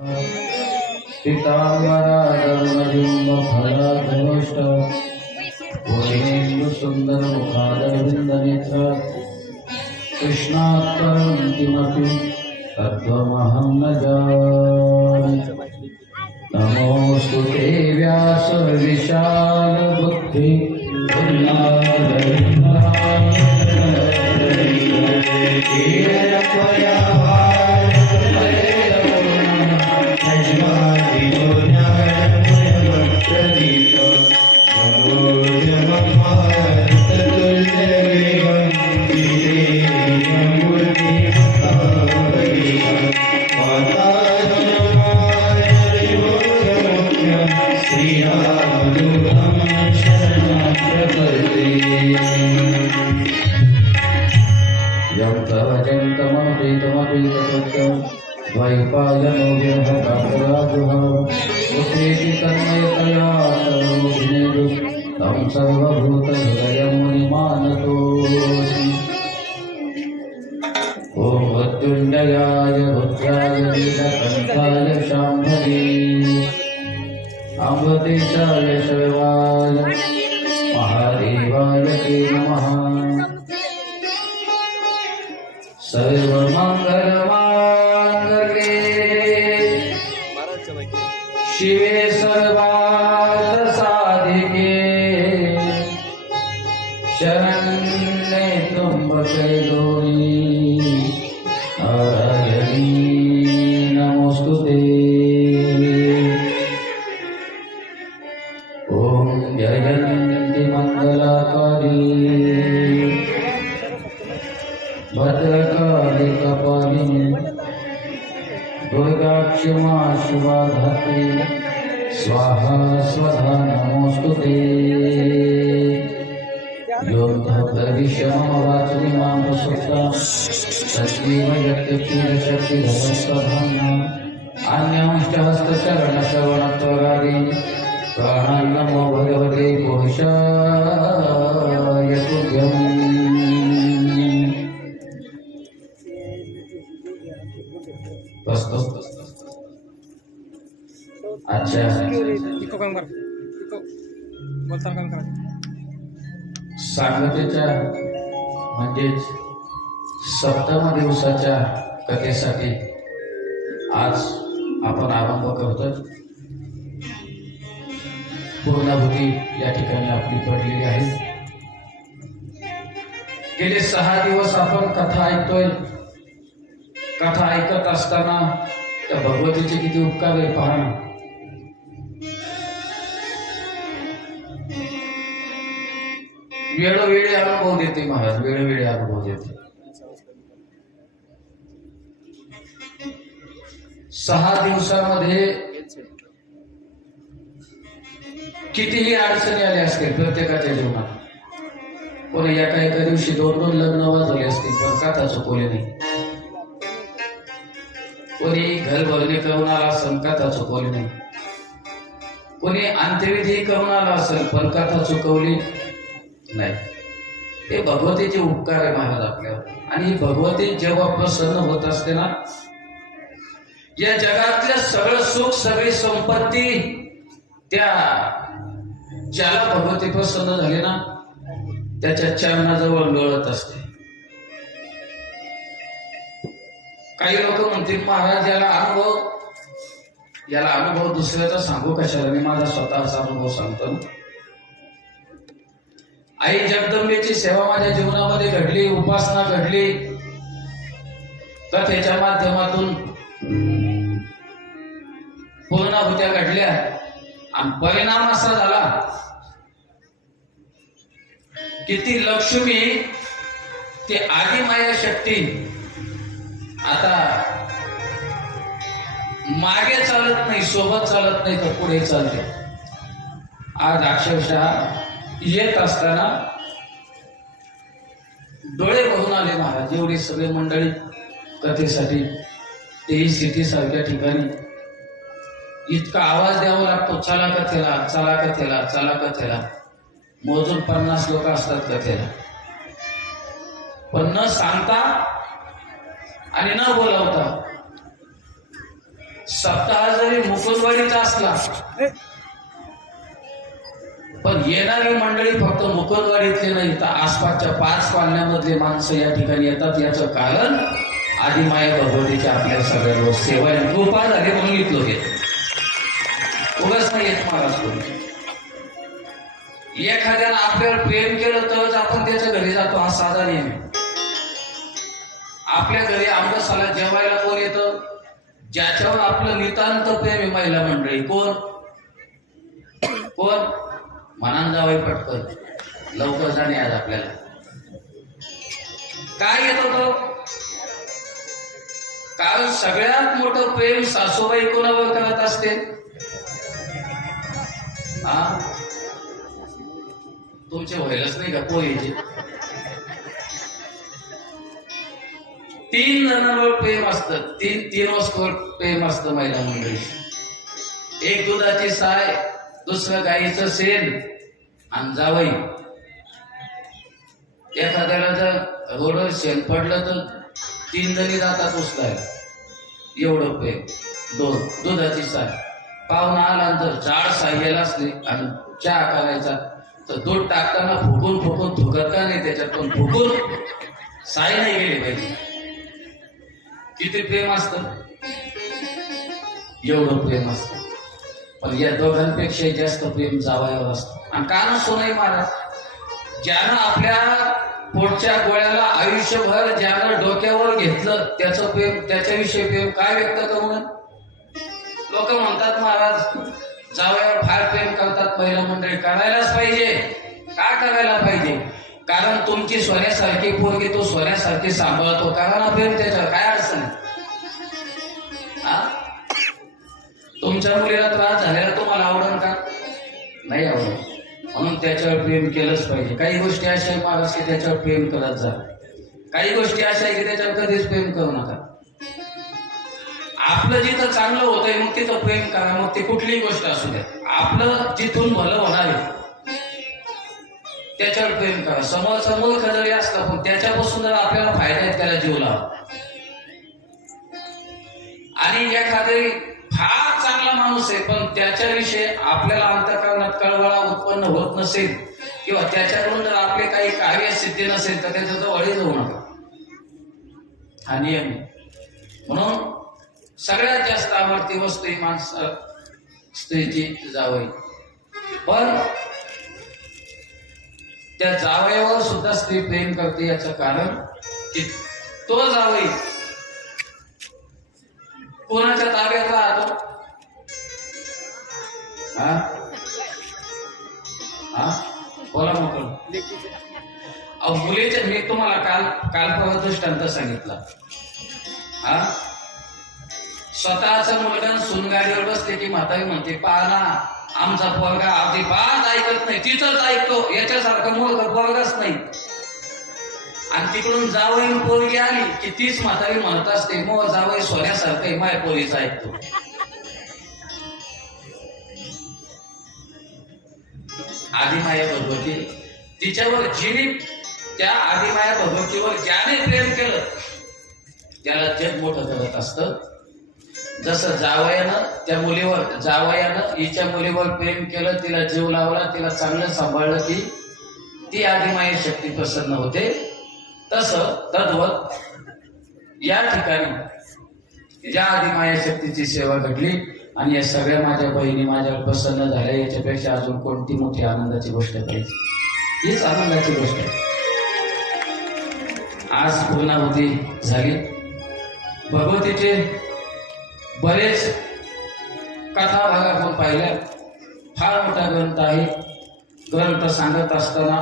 पीताम्बराधरमफलधनुष्ट पूर्णेन्दुसुन्दरमुखारविन्दनेत्र कृष्णात् परं किमपि तत्त्वमहं न जाने। नमोऽस्तु ते व्यासविशालबुद्धि द्वैपायनो व्यवहाराजुहावुत्तेति तन्मयतया तनोभिनेदु तं सर्वभूतहृदयं मुनिमानतोऽस्मि। ॐ मृत्युञ्जयाय रुद्राय नीलकण्ठाय शाम्भवी अमृतेशाय शैवाय महादेवाय ते नमः। सर्वमङ्गलमाङ्गल्ये शिवे सर्वार्थसाधिके शरण्ये त्र्यम्बके गौरी नारायणी नमोस्तुते। ॐ जयन्ती मङ्गलाकारी भद्रकाली कपालिनी दुर्गा क्षमा शिवा धात्री स्वाहा स्वधा नमोस्तुते। योद्धभविष्यमवाचनि मां प्रसुप्ता सच्चैव यत्क्षीरशक्तिधरस्वधाम्ना अन्यांष्टहस्तचरणश्रवणत्वगादि प्राणान्नमो भगवते पुरुषाय तुभ्यम्। अच्छा सांगतेच्या म्हणजेच सप्तम दिवसाच्या कथेसाठी आज आपण आरंभ करतोय। पूर्णाहुती या ठिकाणी आपली पडलेली आहे। गेले 6 दिवस आपण कथा ऐकतोय। कथा ऐकत असताना त्या भगवतीचे किती उपकार आहे पहा ना। वेळोवेळी अनुभव देते महाराज, वेळोवेळी अनुभव देते। 6 दिवसामध्ये कितीही अडचणी आल्या असतील प्रत्येकाच्या जीवनात। कोणी एका दिवशी 2-2 लग्न वाजवले असतील पण कथा चुकवली नाही। कोणी घर भरणी करून आला असेल कथा चुकवली नाही। कोणी अंत्यविधी करून आला असेल पण कथा चुकवली नाही। हे भगवतीचे उपकार आहे महाराज आपल्यावर। आणि भगवती जेव्हा प्रसन्न होत असते ना, या जगातलं सगळं सुख सगळी संपत्ती त्या ज्याला भगवती प्रसन्न झाली ना त्याच्या चरणाजवळ मिळत असते। काही लोक म्हणतील महाराज याला अनुभव दुसऱ्याचा सांगू कशाला, मी माझा स्वतःचा अनुभव सांगतो। आई जगदंबेची सेवा माझ्या जीवनामध्ये घडली, उपासना घडली, कथेच्या माध्यमातून पूर्णाहुत्या घडल्या आणि परिणाम असा झाला की ती लक्ष्मी, ती आदिमाया शक्ती आता मागे चालत नाही, सोबत चालत नाही, तर पुढे चालते। आज अक्षरशः येत असताना डोळे भरून आले महाराज। एवढी सगळी मंडळी कथेसाठी, तेही सिटी सारख्या ठिकाणी इतका आवाज द्यावा लागतो, चला कथेला, चला कथेला, चला कथेला। मोजून 50 लोक असतात कथेला, पण न सांगता आणि न बोलावता सप्ताह जरी मुकुंदवाडीचा असला पण येणारी मंडळी फक्त मुकुंदवाडीतले नाही तर आसपासच्या 5 पालण्यामधले माणसं या ठिकाणी येतात. याचं कारण आदिमाया भगवतीची आपल्या सगळ्यांवर सेवा आहे. कृपा झाली म्हणून इथलो घेत उगाच नाही येत महाराज कोणी. एखाद्यानं आपल्यावर प्रेम केलं तरच आपण त्याच्या घरी जातो, हा साधा नियम आहे. आपल्या घरी आमरसाला जेवायला कोण येतं? ज्याच्यावर आपलं नितांत प्रेम आहे. महिला मंडळी कोण कोण मनान जावई पटकन लवकर जाणे. आज आपल्याला काय येत होतं? कारण सगळ्यात मोठं प्रेम सासूबाई कोणावर करत असते? हा तुमचे व्हायलाच नाही का पोरीचे? 3 जणांवर प्रेम असतं. तीन वस्तूवर प्रेम असतं महिला मंडळी. एक दुधाची साय, दुसरं गाईचं शेण आणि जावई. एखाद्याला जर रोडवर शेण पडलं तर 3 जणी जातात उचलायला. एवढं प्रेम. 2 दुधाची साय. पाहुणा आला जर जाड साह्याला असली आणि चहा करायचा तर दूध टाकताना फुकून थुकत का नाही? त्याच्यातून फुकून साय नाही गेली पाहिजे. किती प्रेम असतं? एवढं प्रेम असतं. पण या दोघांपेक्षा जास्त प्रेम जावयावर असतं. आणि कारण सोनाई महाराज, ज्यानं आपल्या पोटच्या गोळ्याला आयुष्यभर ज्यानं डोक्यावर घेतलं त्याचं प्रेम, त्याच्याविषयी प्रेम काय व्यक्त करू नये? लोक म्हणतात महाराज जावयावर फार प्रेम करतात महिला मंडळी. करायलाच पाहिजे. का करायला पाहिजे? कारण तुमची सोन्यासारखी पोरगी तो सोन्यासारखी सांभाळतो. करा ना प्रेम त्याच्यावर, काय अडचण? तुमच्या मुलीला त्रास झालेला तुम्हाला आवडेल का? नाही आवडत. म्हणून त्याच्यावर प्रेम केलंच पाहिजे. काही गोष्टी अशा आहे महाराज की त्याच्यावर प्रेम करत जा. काही गोष्टी अशा आहे की त्याच्यावर कधीच प्रेम करू नका. आपलं जिथं चांगलं होतंय मग तिथं प्रेम करा. मग ती कुठलीही गोष्ट असू द्या. आपलं जिथून भलं होणार आहे त्याच्यावर प्रेम करा. समोरचा मूर्ख जरी असला पण त्याच्यापासून जर आपल्याला फायदा आहे त्याला जीव लावा. आणि एखादी फार चांगला माणूस आहे पण त्याच्याविषयी आपल्याला अंतःकरणात कळवळा उत्पन्न होत नसेल किंवा त्याच्याकडून जर आपले काही कार्यसिद्धी नसेल तर त्याच्या जवळ जाऊ नका. हा नियम. म्हणून सगळ्यात जास्त आवडती वस्तू ही माणसं स्त्रीची जावई. पण त्या जावयावर सुद्धा स्त्री प्रेम करते. याचं कारण की तो जावई कोणाच्या ताब्यात राहतो? बोला मोकळ. मुलीच्या मी तुम्हाला काल परवा दृष्टांत सांगितला. स्वतःचा मुलगा सून गाडीवर बसते की म्हातारी म्हणते पाहा आमचा पोरगा अजिबात ऐकत नाही, तिथंच ऐकतो. याच्यासारखा मुलगा पोरगाच नाही. आणि तिकडून जावई पोरगी आली की तीच म्हातारी म्हणत असते मग जावई सोन्यासारखं माय पोरीचं ऐकतो. आदिमाया भगवती तिच्यावर जिने त्या आदिमाया भगवतीवर ज्याने प्रेम केलं त्याला जग मोठं करत असतं. जसं जावयानं हिच्या मुलीवर प्रेम केलं, तिला जीव लावला, तिला चांगलं सांभाळलं की ती आदिमाया शक्ती प्रसन्न होते. तसं तद्वत या ठिकाणी ज्या आदिमाया शक्तीची सेवा घडली आणि या सगळ्या माझ्या बहिणी माझ्यावर प्रसन्न झाल्या, याच्यापेक्षा अजून कोणती मोठी आनंदाची गोष्ट पाहिजे? हीच आनंदाची गोष्ट आहे. आज पूर्णाहुती झाली. भगवतीचे बरेच कथा भाग आपण पाहिल्या. फार मोठा ग्रंथ आहे. ग्रंथ सांगत असताना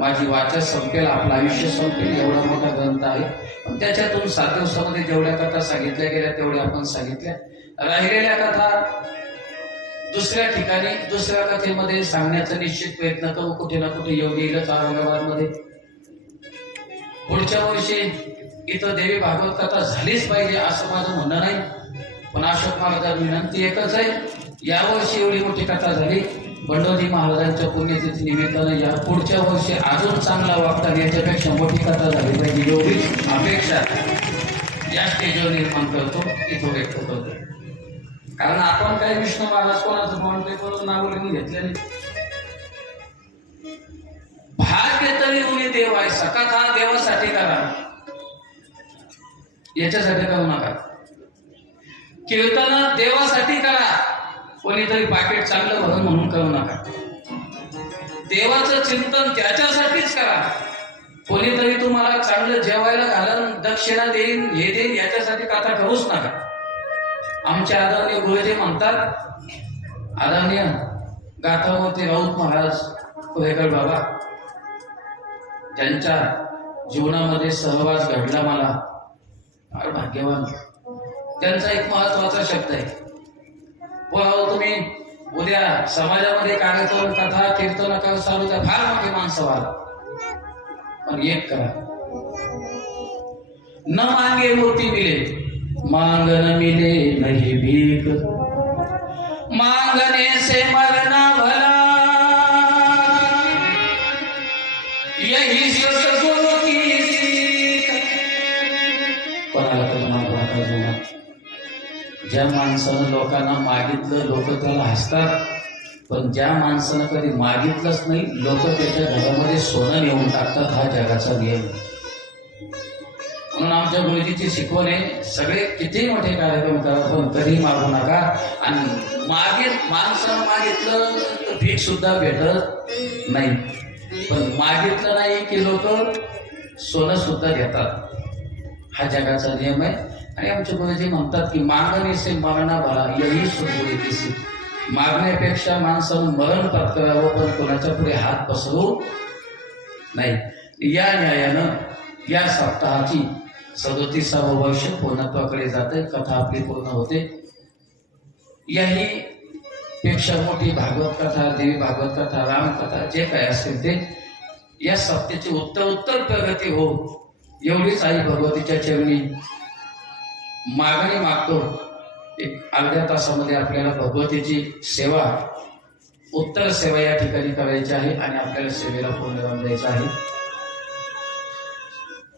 माझी वाचा संपेल, आपलं आयुष्य संपेल एवढा मोठा ग्रंथ आहे. पण त्याच्यातून 7 दिवसामध्ये जेवढ्या कथा सांगितल्या गेल्या तेवढ्या आपण सांगितल्या. राहिलेल्या कथा दुसऱ्या ठिकाणी दुसऱ्या कथेमध्ये सांगण्याचा निश्चित प्रयत्न करू. कुठे ना कुठे येऊन येईलच औरंगाबादमध्ये. पुढच्या वर्षी इथं देवी भागवत कथा झालीच पाहिजे असं माझं म्हणणं नाही. पण अशोक महाराजांची विनंती एकच आहे, यावर्षी एवढी मोठी कथा झाली. बंडोजी महाराजांच्या पुण्यतिथी निमित्तानं या पुढच्या वर्षी अजून चांगला वागतात, याच्यापेक्षा मोठी कथा झाली पाहिजे एवढी अपेक्षा या स्टेजवर निर्माण करतो. इथं व्यक्त करतो. कारण आपण काही विष्णू महाराज कोणाचं पॉइंट नाव लिहून घेतलेले. भाग्य तरी उनी देव आहे, सकाळ हा देवासाठी करा, याच्यासाठी करू नका. कीर्तन देवासाठी करा, कोणीतरी पाकिट चांगलं भरून म्हणून करू नका. देवाचं चिंतन त्याच्यासाठीच करा. कोणीतरी तुम्हाला चांगलं जेवायला घालन, दक्षिणा देईन, हे देईन, याच्यासाठी कथा करूच नका. आमचे आदरणीय गुरुजी म्हणतात, आदरणीय गाथामूर्ती राऊत महाराज कोहेकर बाबा, ज्यांच्या जीवनामध्ये सहवास घडला मला, फार भाग्यवान. त्यांचा एक महत्वाचा शब्द आहे, तुम्ही उद्या समाजामध्ये कार्यक्रम, कथा, कीर्तन चालू द्या, फार मोठी माणसं व्हा, पण एक करा, न मांगे मोती मिले, मांगन मिले नहीं भीख, मांगने से मरना भला, यही सद्गुरु की सीख. कोणाला कधी मागू नका. ज्या माणसानं लोकांना मागितलं लोक त्याला हसतात, पण ज्या माणसानं कधी मागितलंच नाही लोक त्याच्या घरामध्ये सोनं नेऊन टाकतात. हा जगाचा नियम. म्हणून आमच्या गुरुजीची शिकवण आहे, सगळे किती मोठे कार्यक्रम करा पण कधी मागू नका. आणि माणसानं मागितलं तर भीक सुद्धा भेटत नाही, पण मागितलं नाही की लोक सोनं सुद्धा देतात. हा जगाचा नियम आहे. आणि आमचे गुरुजी म्हणतात की मागणे से मरणा भला, यही सद्गुरु की सीख. मागण्यापेक्षा माणसानं मरण पत्करावं, पण कोणाच्या पुढे हात पसरू नाही. या न्यायानं या सप्ताहाची 37वे वर्ष पूर्णत्वाकडे जाते. कथा आपली पूर्ण होते. याही पेक्षा मोठी भागवत कथा, देवी भागवत कथा, रामकथा, जे काय असेल ते, या सप्त्याची उत्तर प्रगती हो, एवढीच आई भगवतीच्या चरणी मागणी मागतो. एक अर्ध्या तासामध्ये आपल्याला भगवतीची सेवा, उत्तर सेवा या ठिकाणी करायची आहे आणि आपल्याला सेवेला पूर्ण द्यायचं आहे.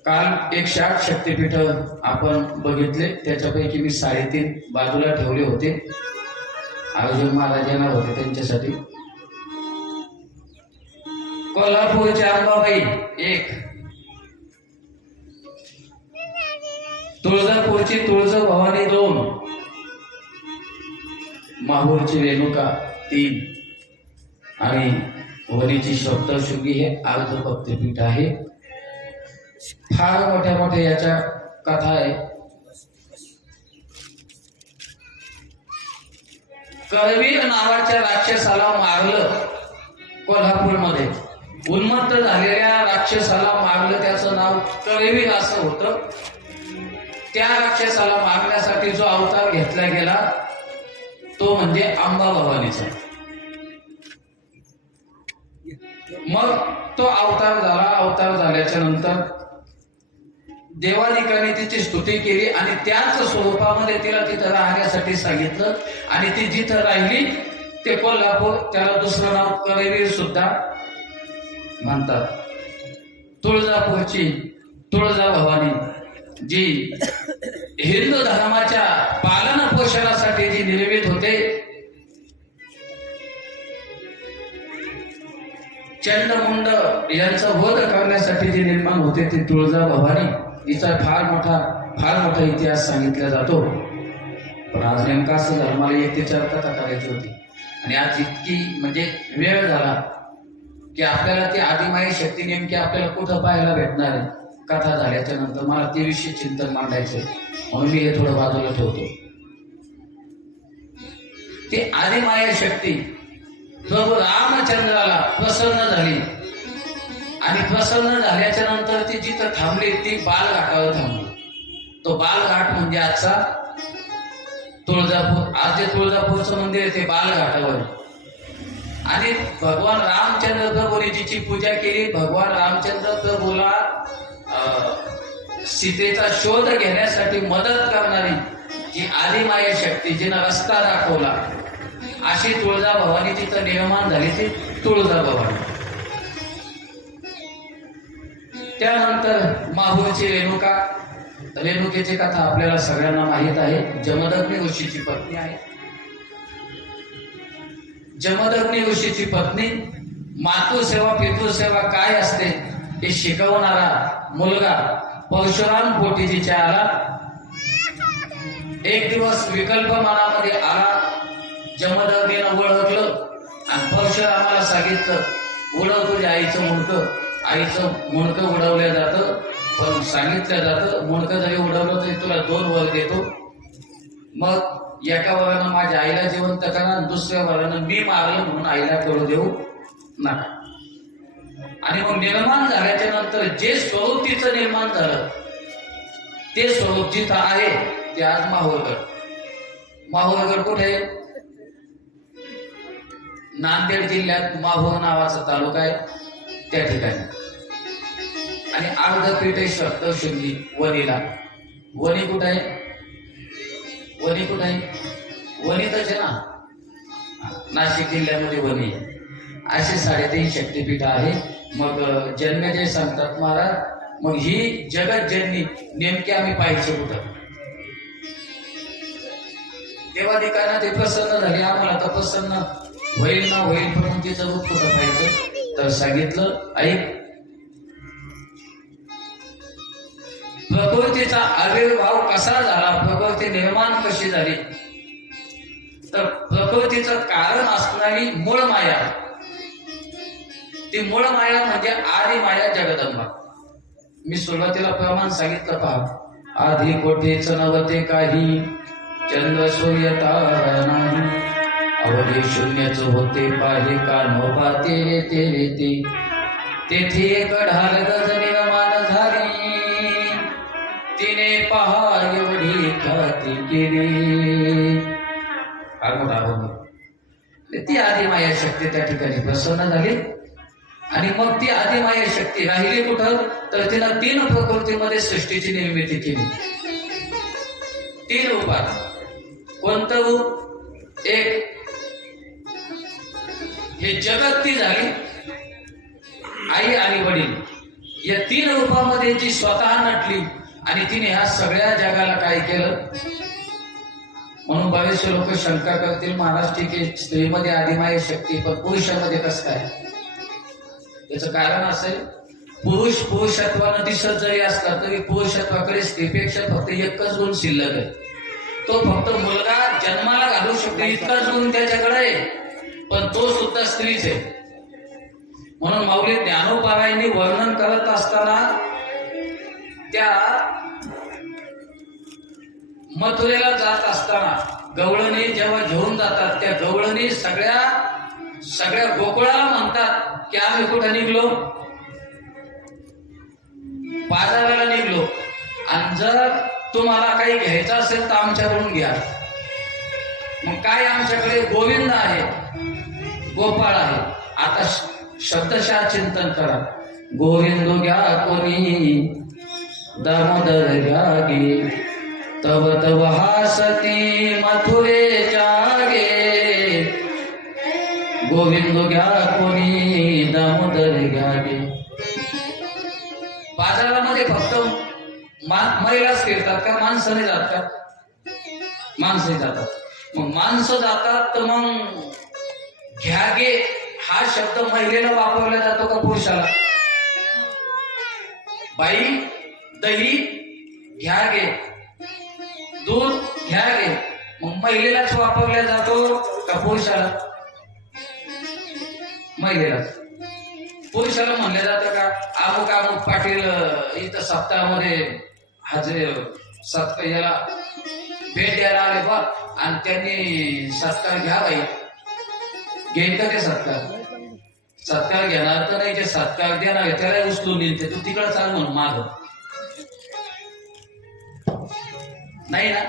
काल 108 शक्तिपीठ आपण बघितले, त्याच्यापैकी मी 3.5 बाजूला ठेवले होते. अर्जुन महाराज येणार होते त्यांच्यासाठी. कोल्हापूरची अंबाबाई 1, तुळजापूरची तुळजाभवानी 2, माहूरची रेणुका 3 आणि वणीची सप्तशृंगी हे अर्धभक्तिपीठ आहे. फार मोठ्या याच्या कथा आहे. करवीर नावाच्या राक्षसाला मारलं कोल्हापूरमध्ये. उन्मत्त झालेल्या राक्षसाला मारलं, त्याचं नाव करवीर असं होतं. त्या राक्षसाला मारण्यासाठी जो अवतार घेतला गेला तो म्हणजे अंबा भवानीचा. मग तो अवतार झाला. अवतार झाल्याच्या नंतर देवादिकांनी तिची स्तुती केली आणि त्याच स्वरूपामध्ये तिला तिथं राहण्यासाठी सांगितलं. आणि ती जिथं राहिली ते कोल्हापूर, त्याला दुसरं नाव करवीर सुद्धा म्हणतात. तुळजापूरची तुळजाभवानी जी हिंदू धर्माच्या पालन पोषणासाठी जी निर्मित होते, चंडमुंड यांचा वध करण्यासाठी जी निर्माण होते, ती तुळजाभवानी. हिचा फार मोठा इतिहास सांगितला जातो. पण आज नेमका असं झालं, मला 1 ते 4 कथा करायची होती आणि आज इतकी म्हणजे वेळ झाला की आपल्याला ती आदिमाई शक्ती नेमकी आपल्याला कुठं पाहायला भेटणार आहे. कथा झाल्याच्या नंतर मला ते विषयी चिंतन मांडायचंय, म्हणून मी हे थोडं बाजूला ठेवतो. ती आदिमाया शक्ती प्रभू रामचंद्राला प्रसन्न झाली आणि प्रसन्न झाल्याच्या नंतर ती जिथं थांबली ती बालघाटावर थांबली. तो बालघाट म्हणजे आजचा तुळजापूर. आज जे तुळजापूरचं मंदिर आहे ते बालघाटावर. आणि भगवान रामचंद्र प्रभूने जिची पूजा केली, भगवान रामचंद्र प्रभूला सीतेचा शोध घेण्यासाठी मदत करणारी जी आदिमाया शक्ती, जिनं रस्ता दाखवला, अशी तुळजाभवानी तिथं निर्माण झाली, ती तुळजाभवानी. त्यानंतर माहूरची रेणुका. रेणुकेची कथा आपल्याला सगळ्यांना माहीत आहे. जमदग्नी ऋषीची पत्नी आहे. जमदग्नी ऋषीची पत्नी, मातृसेवा पितृसेवा काय असते हे शिकवणारा मुलगा परशुराम पोटी तिच्या आला. एक दिवस विकल्प मनामध्ये आला, जमदग्नीनं ओळखलं आणि परशुरामाला सांगितलं, उडव तुझ्या आईचं मुंडकं. आईचं मुंडकं उडवलं जातं, पण सांगितलं जातं मुंडकं जरी उडवलं तरी तुला 2 वर देतो. मग एका वरानं माझ्या आईला जिवंत करा आणि दुसऱ्या वरानं मी मारलं म्हणून आईला कळू देऊ नका. आणि मग निर्माण झाल्याच्या नंतर जे स्वरूप तिचं निर्माण झालं ते स्वरूप जिथं आहे ते आज माहूरगड. माहूरगड कुठे? नांदेड जिल्ह्यात माहूर नावाचा तालुका आहे त्या ठिकाणी. आणि अर्धपीठेश्वर तळशुंदी वणीला. वणी कुठं आहे? वणी कुठं आहे? वणीतच आहे ना, नाशिक जिल्ह्यामध्ये वणी आहे. असे 3.5 शक्तिपीठ आहे. मग जन्मजय सांगतात महाराज, मग ही जगत जननी नेमकी आम्ही पाहिजे कुठं? देवाधिकांना ते प्रसन्न झाले, आम्हाला तर प्रसन्न होईल ना होईल, पण तिचं रूप कुठं पाहिजे? तर सांगितलं, ऐक, प्रकृतीचा आविर्भाव कसा झाला, प्रकृती निर्माण कशी झाली? तर प्रकृतीचं कारण असणारी मूळ माया, ती मूळ माया म्हणजे आदी माया जगदंबा. मी सुरुवातीला प्रमाण सांगितलं पहा, आधी कोठेच नव्हते काही, चंद्र सूर्य तारा नाही, अवधी शून्यच होते पाहे कान्होबा तेरे तेरे ते, तेथे एक ढाल गज निर्माण झाली, तिने पहा एवढी ख्याती केली. ती आदिमाया शक्ती त्या ठिकाणी प्रसन्न झाली. आणि मग ती आदिमाया शक्ती राहिली कुठं? तर तिनं 3 प्रकृतीमध्ये सृष्टीची निर्मिती केली. 3 रूपात. कोणतं रूप? एक, हे जगत ती झाली, आई आणि वडील या 3 रूपामध्ये जी स्वतः नटली आणि तिने ह्या सगळ्या जगाला काय केलं? म्हणून बरेचसे लोक शंका करतील, महाराज ठीक आहे, स्त्रीमध्ये आदिमाया शक्ती, पण पुरुषामध्ये कसं काय? याचं कारण असेल, पुरुष पुरुषत्वानं दिसत जरी असला तरी पुरुषत्वाकडे स्त्रीपेक्षा फक्त एकच गुण शिल्लक आहे. तो फक्त मुलगा जन्माला घालू शकतो इतकाच गुण त्याच्याकडे आहे, पण तो सुद्धा स्त्रीच आहे. म्हणून माऊली ज्ञानोबारायांनी वर्णन करत असताना त्या मथुरेला जात असताना गवळणी जेव्हा घेऊन जातात, त्या गवळणी सगळ्या गोकुळाला म्हणतात की आम्ही कुठं निघलो? बाजाराला निघलो, आणि जर तुम्हाला काही घ्यायचं असेल तर आमच्याकडून घ्या. मग काय? आमच्याकडे गोविंद आहे, गोपाळ आहे. आता शब्दशः चिंतन करा. गोविंद घ्या कोणी, दामोदर घ्या गे, तव तव हासती मथुरे जागे. गोविंद घ्या कोणी, दामोदर घ्या गे. बाजारामध्ये फक्त महिलाच फिरतात का? माणसं नाही जात का? माणसं जातात. मग माणसं जातात तर मग घ्या गे हा शब्द महिलेला वापरला जातो का पुरुषाला? बाई दही घ्या गे, दूध घ्या गे, मग महिलेलाच वापरला जातो का पुरुषाला? महिलेलाच. पुरुषाला म्हणलं जातं का अमुक अमुक पाटील इथं सप्ताहामध्ये हजर याला भेट द्यायला आले बा, आणि त्यांनी सत्कार घ्या बाई. घेईन का ते सत्कार? सत्कार घेणार तर नाही, जे सत्कार देणार त्याला उचलून येईल, ते तू तिकडं चाल म्हणून माग नाही ना.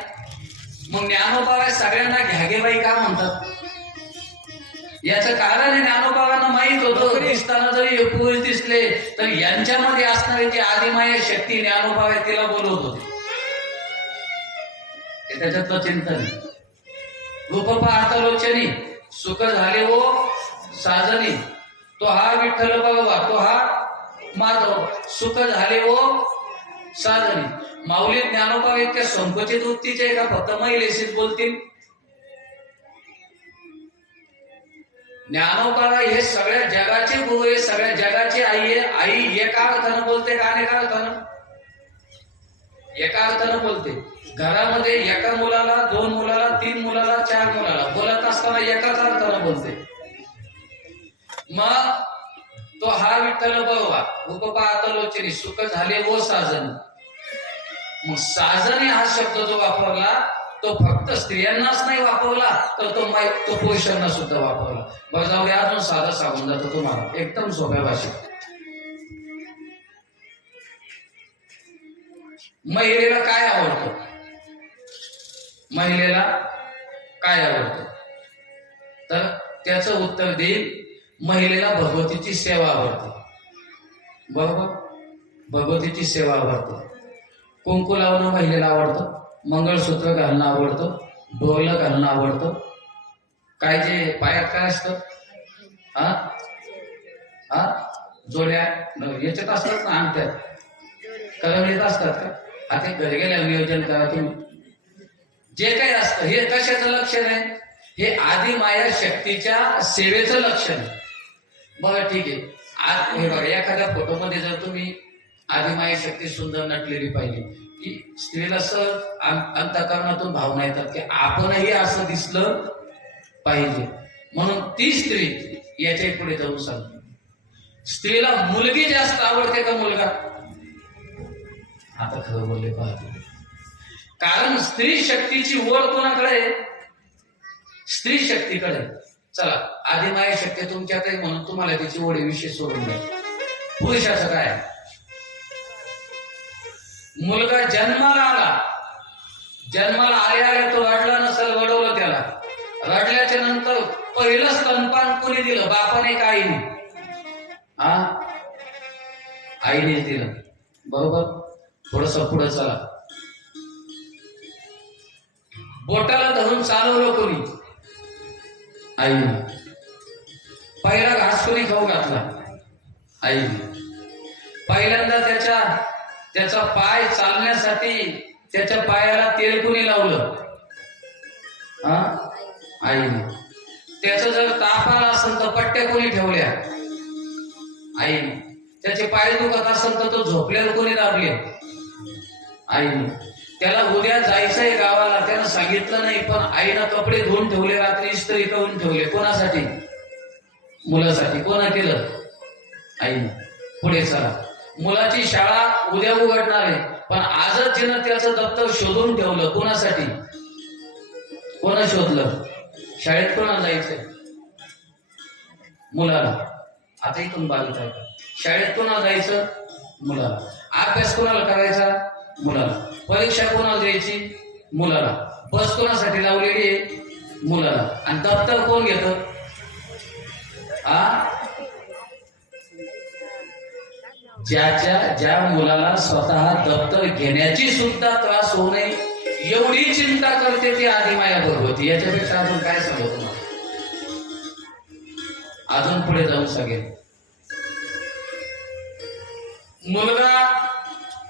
मग ज्ञानोबा सगळ्यांना घ्यागेबाई का म्हणतात? याचं कारण आहे, ज्ञानोबाबांना माहित होतं दिसताना जरी पुरुष दिसले तर यांच्यामध्ये असणारी जी आदिमाया शक्ती ज्ञानोबाबा तिला बोलवत होते. त्याच्यातलं चिंतन. रूप पाहता लोचनी, सुख झाले हो साजनी, तो हा विठ्ठल भगवा, तो हा माधव, सुख झाले हो साजनी. माऊली ज्ञानोबा इतक्या संकुचित वृत्तीचे का फक्त महिलेशीच बोलतील? ज्ञानोबाला हे सगळ्या जगाचे गुरु आहे, सगळ्या जगाची आई आहे. आई एका अर्थानं बोलते का अनेका अर्थानं? एका अर्थानं बोलते. घरामध्ये एका मुलाला, 2 मुलाला, 3 मुलाला, 4 मुलाला बोलत असताना एकाच अर्थानं बोलते. मग तो हा विठ्ठल बळवा उपपात लोचनी सुख झाले वो साजन. मग साजने हा शब्द जो वापरला तो फक्त स्त्रियांनाच नाही वापरला, तर तो पुरुषांना सुद्धा वापरला. बरं जाऊ द्या, अजून साधं सांगून जातो तुम्हाला एकदम सोप्या भाषेत. महिलेला काय आवडतं? महिलेला काय आवडतं? तर त्याचं उत्तर देईल, महिलेला भगवतीची सेवा आवडते. बरोबर, भगवतीची सेवा आवडते. कुंकू लावणं महिलेला आवडतं, मंगळसूत्र घालणं आवडतं, डोरलं घालणं आवडतं. काय जे पायात काय असतं? हा हा जोड्या याच्यात असतात ना, अंगठ्यात करवलीत असतात का? आता घरी गेल्या नियोजन करा तुम्ही. जे काही असतं हे कशाचं लक्षण आहे? हे आदि माया शक्तीच्या सेवेचं लक्षण आहे. बघा ठीक आहे, आज हे बघा एखाद्या फोटोमध्ये जर तुम्ही आदि माया शक्ती सुंदर नटलेली पाहिली की स्त्रीला असं अंतःकरणातून भावना येतात की आपणही असं दिसलं पाहिजे. म्हणून ती स्त्री याच्या पुढे जाऊन सांगते, स्त्रीला मुलगी जास्त आवडते का मुलगा? आता खरं बोलले पाहते. कारण स्त्री शक्तीची ओढ कोणाकडे? स्त्री शक्तीकडे. चला, आदि माया शक्ती तुमच्यात आहे म्हणून तुम्हाला त्याची ओढ विषय सोडून द्या. पुरुषाचं काय? मुलगा जन्माला आल्या तो रडला नसेल, रडवलं त्याला. रडल्याच्या नंतर पहिलं स्तनपान कोणी दिलं? बापाने का आईने? आईने दिलं. बरोबर. थोडस पुढे चला. बोटाला धरून चालवलं कोणी? आईने. पहिला घास कोणी खाऊ घातला? आईने. पहिल्यांदा त्याचा पाय चालण्यासाठी त्याच्या पायाला तेल कोणी लावलं? आईने. त्याचं जर ताप आला असेल तर पट्ट्या कोणी ठेवल्या? आईने. त्याचे पाय दुखत असेल तर तो झोपल्यावर कोणी दाबले? आईने. त्याला उद्या जायचंय गावाला, त्यानं सांगितलं नाही पण आईनं कपडे धुवून ठेवले, रात्री इस्त्री करून ठेवले. कोणासाठी? मुलासाठी. कोणा केलं? आईने. पुढे चला. मुलाची शाळा उद्या उघडणार आहे पण आजच तिनं त्याचं दप्तर शोधून ठेवलं. कोणासाठी? कोणा शोधलं? शाळेत कोणाला जायचंय? मुलाला. आता इथून बाजूत आहे का? शाळेत कोणाला जायचं? मुलाला. अभ्यास कोणाला करायचा? मुलाला. परीक्षा कोणाला द्यायची? मुलाला. बस कोणासाठी लावलेली आहे? मुलाला. आणि दप्तर कोण घेतं? ज्या मुलाला स्वतः दप्तर घेण्याची सुद्धा त्रास होऊ नये एवढी चिंता करते ती आदिमाया भगवती. याच्यापेक्षा अजून काय सांगू तुम्हाला? अजून पुढे जाऊन सांगेल. मुलगा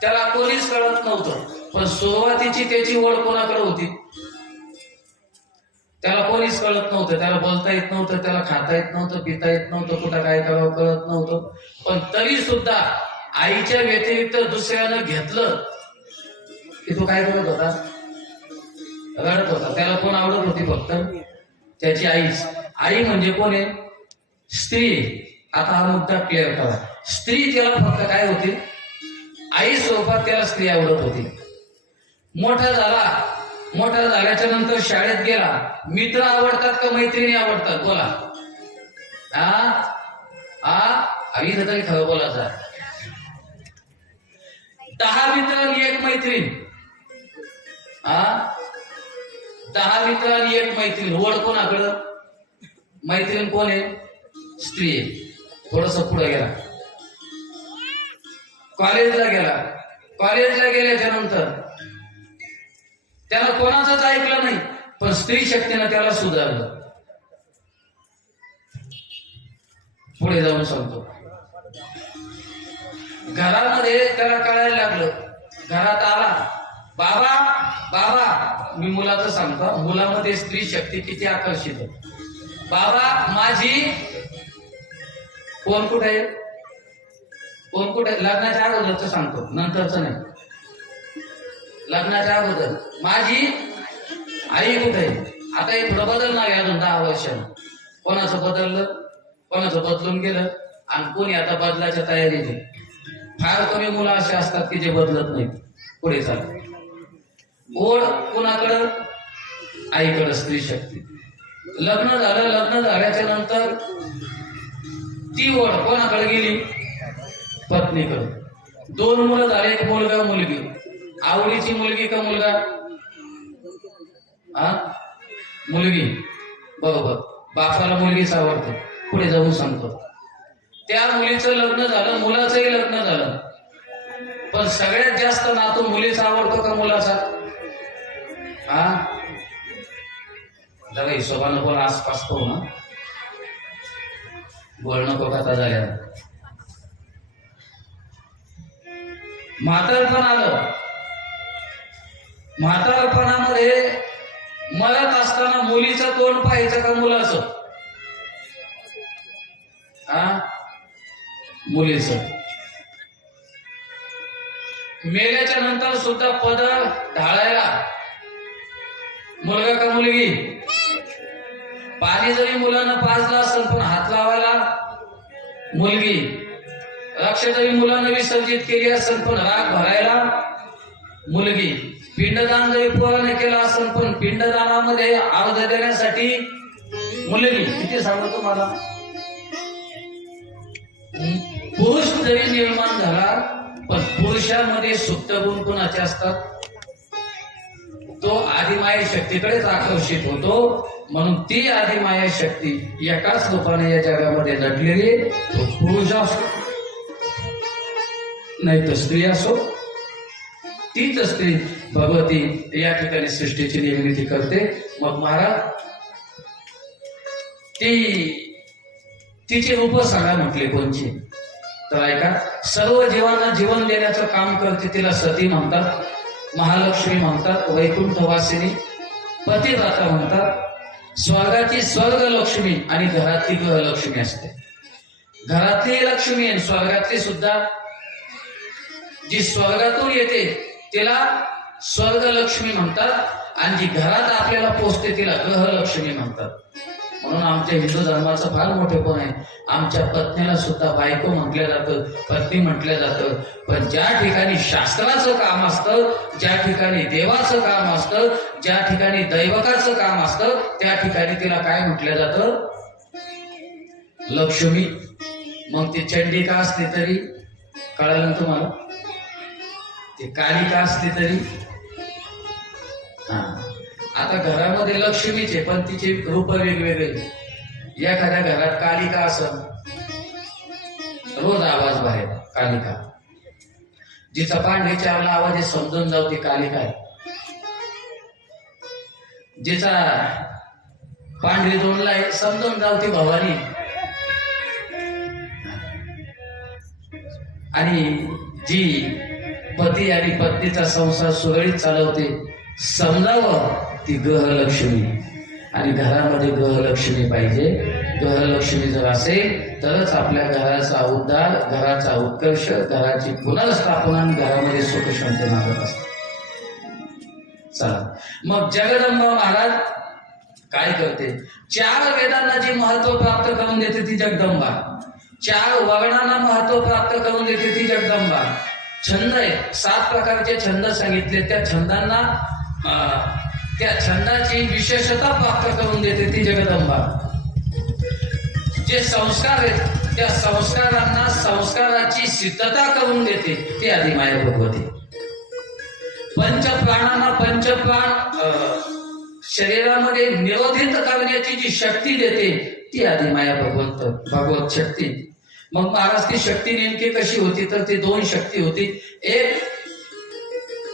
त्याला कोणीच कळत नव्हतं पण सुरुवातीची त्याची ओढ कोणाकडे होती? त्याला कोणीच कळत नव्हतं. त्याला बोलता येत नव्हतं, त्याला खाता येत नव्हतं, पिता येत नव्हतं, कुठं काय करावं कळत नव्हतं. पण तरी सुद्धा आईच्या व्यतिरिक्त दुसऱ्यानं घेतलं की तो काय करत होता? रडत होता. त्याला कोण आवडत होती? फक्त त्याची आईच. आई म्हणजे कोण आहे? स्त्री. आता हा मुद्दा क्लिअर करा. स्त्री त्याला फक्त काय होती? आई स्वरूपात त्याला स्त्री आवडत होती. मोठा झाल्याच्या नंतर शाळेत गेला. मित्र आवडतात का मैत्रिणी आवडतात? बोला. इथं तरी खरं बोलायचं. 10 मित्र आणि 1 मैत्रीण. 10 मित्र आणि 1 मैत्रीण. ओढ कोणाकडं? मैत्रीण कोण आहे? स्त्री आहे. थोडस पुढे गेला. कॉलेजला गेल्याच्या नंतर त्याला कोणाचंच ऐकलं नाही पण स्त्री शक्तीनं त्याला सुधारलं. पुढे जाऊन सांगतो. घरामध्ये त्याला कळायला लागलं. घरात आला. बाबा मी मुलाचं सांगतो. मुलामध्ये स्त्री शक्ती किती आकर्षित आहे. बाबा माझी कोण कुठे आहे, कोण कुठे, लग्नाच्या अगोदरच सांगतो, नंतरच नाही. लग्नाच्या अगोदर माझी आई कुठे आहे. आता हे थोडं बदलणार आहे अजून 10 वर्षांनी. कोणाचं बदललं, कोणाचं बदलून गेलं, आणि कोणी आता बदलाच्या तयारीत आहे. फार कमी मुलं असे असतात की जे बदलत नाहीत, पुढे चालत. ओढ कुणाकडं, आईकडं, स्त्री शक्ती. लग्न झालं, लग्न झाल्याच्या नंतर ती ओढ कोणाकडे गेली, पत्नीकडे. 2 मुलं झाले, एक मुलगा मुलगी. आवडीची मुलगी का मुलगा, मुलगी, बरोबर. बापाला मुलगीच आवडते, पुढे जाऊन सांगतो. त्या मुलीचं लग्न झालं, मुलाचंही लग्न झालं, पण सगळ्यात जास्त नातू मुलीचा आवडतो का मुलाचा. जरा हिशोबानं बोल, आसपास पाहू ना, बोल नको कथा झाल्या. म्हातारपण आलं, म्हातारपणामध्ये मरत असताना मुलीचं तोंड पाहायचं का मुलाचं, मुलीचं. मेल्याच्या नंतर सुद्धा पदर ढाळायला मुलगा का मुलगी. पाणी जरी मुलांना पाजलं असेल पण हात लावायला मुलगी. रक्षा जरी मुलांना विसर्जित केली असेल पण राग भरायला मुलगी. पिंडदान जरी पोराने केलं असेल पण पिंडदानामध्ये अर्ध देण्यासाठी मुलगी. किती सांगू तुम्हाला, पुरुष जरी निर्माण झाला पण पुरुषामध्ये सुप्त गुण कोणाचे असतात, तो आदिमाया शक्तीकडेच आकर्षित होतो. म्हणून ती आदिमाया शक्ती एकाच रूपाने या जगामध्ये नटलेली, तो पुरुष असो नाही तर स्त्री असो, तीच स्त्री भगवती या ठिकाणी सृष्टीची निर्मिती करते. मग महाराज तिचे रूप सांगा म्हटले कोणची, तर ऐका. सर्व जीवांना जीवन देण्याचं काम करते, तिला सती म्हणतात, महालक्ष्मी म्हणतात, वैकुंठवासिनी, पतिव्रता म्हणतात. स्वर्गाची स्वर्गलक्ष्मी आणि घरातली गृहलक्ष्मी असते. घरातली लक्ष्मी आणि स्वर्गातली सुद्धा, जी स्वर्गातून येते तिला स्वर्गलक्ष्मी म्हणतात, आणि जी घरात आपल्याला पोचते तिला गृहलक्ष्मी म्हणतात. म्हणून आमच्या हिंदू धर्माचं फार मोठेपण आहे. आमच्या पत्नीला सुद्धा बायको म्हटलं जातं, पत्नी म्हटलं जातं. पण ज्या ठिकाणी शास्त्राचं काम असतं, ज्या ठिकाणी देवाचं काम असतं, ज्या ठिकाणी दैवकाचं काम असतं, त्या ठिकाणी तिला काय म्हटलं जातं, लक्ष्मी. मग ती चंडिका असली तरी, कळलं ना तुम्हाला, ती कालिका असली तरी. आता घरामध्ये लक्ष्मीच आहे पण तिचे रूप वेगवेगळे. एखाद्या घरात कालिका असेल, रोज आवाज बाहेर कालिका. जिचा पांढरीच्या आवाज आहे समजून जाऊ ती कालिका आहे. जिचा पांढरी दोनला आहे समजून जाऊ ती भवानी. आणि जी पती आणि पत्नीचा संसार सुरळीत चालवते समजावं ती गृहलक्ष्मी. आणि घरामध्ये गृहलक्ष्मी पाहिजे. गृहलक्ष्मी जर असेल तरच आपल्या घराचा उद्धार, घराचा उत्कर्ष, घराची पुनर्स्थापना, घरामध्ये सुख शांती मागत असते. चला मग जगदंबा महाराज काय करते, 4 वेदांना जी महत्व प्राप्त करून देते ती जगदंबा. 4 वर्णांना महत्व प्राप्त करून देते ती जगदंबा. छंद आहे, 7 प्रकारचे छंद सांगितले. त्या छंदांना, त्या छंदाची विशेषता प्राप्त करून देते ती जगदंबा. जे संस्कार आहेत त्या संस्कारांना संस्काराची सिद्धता करून देते ती आदिमाया भगवती. पंचप्राणांना पंचप्राण शरीरामध्ये निरोधित करण्याची जी शक्ती देते ती आदिमाया भगवत शक्ती. मग महाराज ती शक्ती नेमकी कशी होती, तर ती 2 शक्ती होती. एक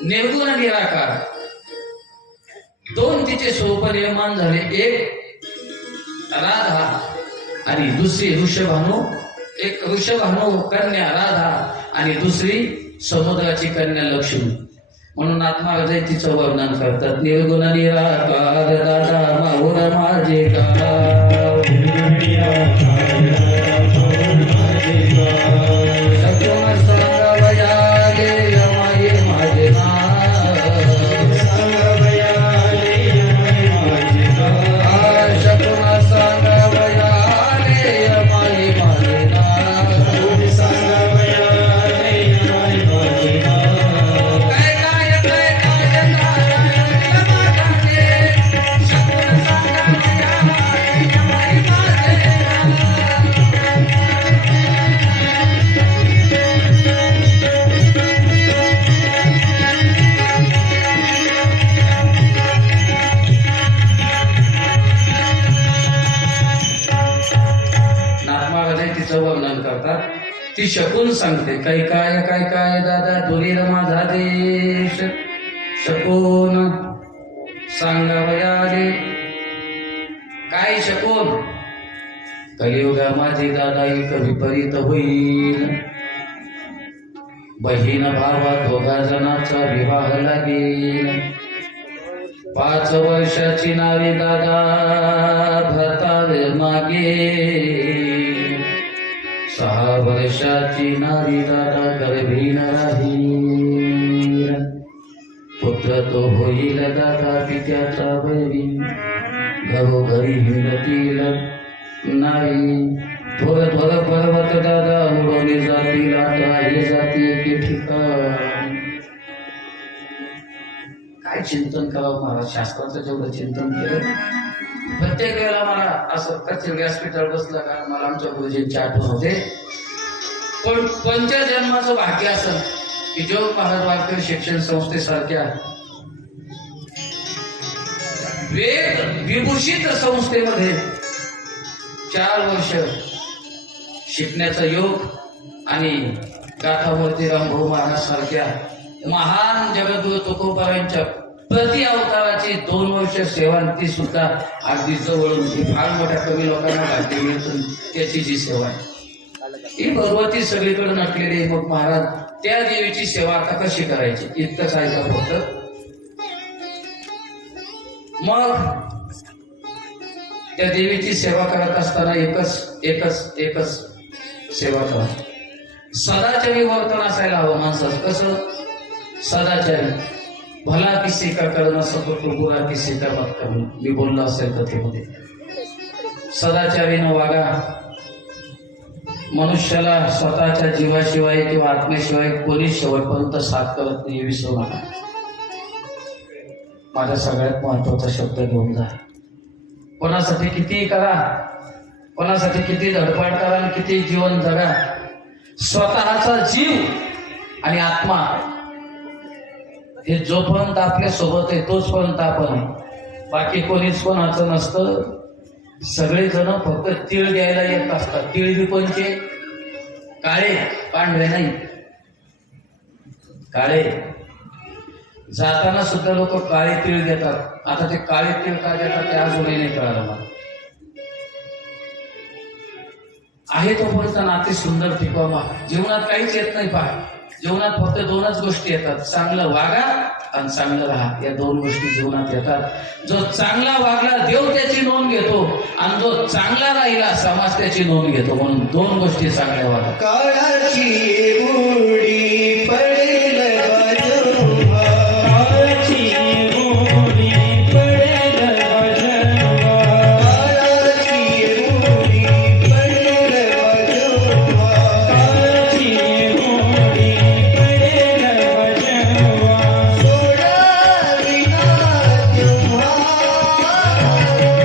निर्गुण निराकार, 2 तिचे स्वरूप निर्माण झाले. एक राधा आणि दुसरी ऋषभानू. एक ऋषभानू कन्या राधा आणि दुसरी समुद्राची कन्या लक्ष्मी. म्हणून आत्माहृदय तिचं वर्णन करतात. निर्गुण निराकार दादा माहुर माझे का वर्णन करतात. ती शकून सांगते, काय काय दादा दुरीर माझा देश, शकून सांगावया रे. काय शकून? कलियुगा माझी दादा एक विपरीत होईल, बहीण भावा दोघा जणांचा विवाह लागेल. 5 वर्षाची नारी दादा भरतावे मागे, 6 वर्षाची नारी दादा गर्भीण राहील. पुत्र तो होईल दादा पित्याचा बैरी, घरोघरी हिंडतील नाही. थोर पर्वत दादा उडवले जातील, आता हे जाती एके ठिकाण. काय चिंतन करावं महाराज, शास्त्राचं जेवढं चिंतन केलं. प्रत्येक वेळेला मला असं कच्चे व्यासपीठावर बसलं का मला आमच्या गुरुजींची आठवण होते. पण पंचजन्माचं भाग्य असं की जो महाराज वारकरी शिक्षण संस्थेसारख्या वेद विभूषित संस्थेमध्ये 4 वर्ष शिकण्याचा योग आणि गाथामूर्ती रामभाऊ महाराज सारख्या महान जगद्गुरु तुकोबारांच्या प्रति अवताराची 2 वर्ष सेवा, ती सुद्धा अगदी जवळून, फार मोठ्या कमी लोकांना भाग्य मिळून त्याची जी सेवा आहे ही भगवती सगळीकडे नटलेली. मग महाराज त्या देवीची सेवा आता कशी करायची इतकंच आहे का फक्त? मग त्या देवीची सेवा करत असताना एकच सेवा करा, सदाचारी वर्तन असायला हवं माणसाचं. कसं सदाचारी? भला किसी का करणं सको तो बुरा किसी का मत करणं, मी बोललो असेल कथेमध्ये. सदाचारीनं वागा. मनुष्याला स्वतःच्या जीवाशिवाय किंवा आत्मेशिवाय कोणी शेवटपर्यंत साथ करत नाही, विसरू नका. माझा सगळ्यात महत्वाचा शब्द घेऊन जा. कोणासाठी किती करा, कोणासाठी किती धडपड करा आणि किती जीवन जगा, स्वतःचा जीव आणि आत्मा हे जोपर्यंत आपल्या सोबत आहे तोचपर्यंत आपण आहे. बाकी कोणीच कोणाचं नसतं. सगळेजण फक्त तीळ द्यायला येत असतात. तीळ बी कोणचे? काळे, पांढरे नाही, काळे. जाताना सुद्धा लोक काळे तीळ देतात. आता ते काळे तीळ का देतात ते अजूनही नाही कळालं मला. आहे तोपर्यंत नाते सुंदर टिकवा. जीवनात काहीच येत नाही. पहा, जीवनात फक्त 2च गोष्टी येतात, चांगलं वागा आणि चांगलं राहा. या 2 गोष्टी जीवनात येतात. जो चांगला वागला देव त्याची नोंद घेतो आणि जो चांगला राहिला समाज त्याची नोंद घेतो. म्हणून 2 गोष्टी चांगल्या वागा. काळाची बुडी पडेल बाजूला, काळाची बुडी पडेल बाजूला, काळाची बुडी पडेल बाजूला, काळाची बुडी पडेल बाजूला. सोडा विना तेव्हा,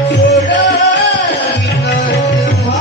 सोडा विना तेव्हा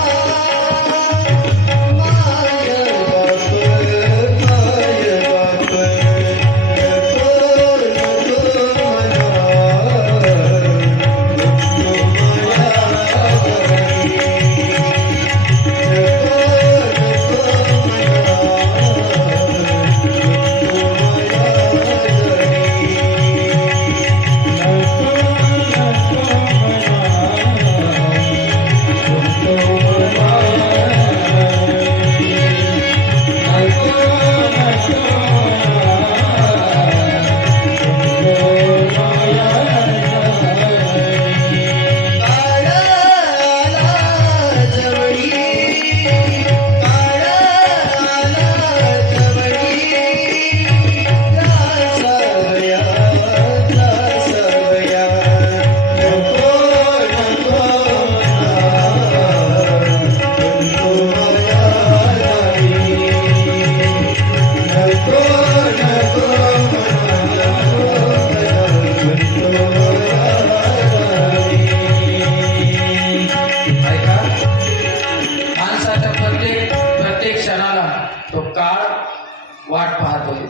तो काळ वाट पाहतोय.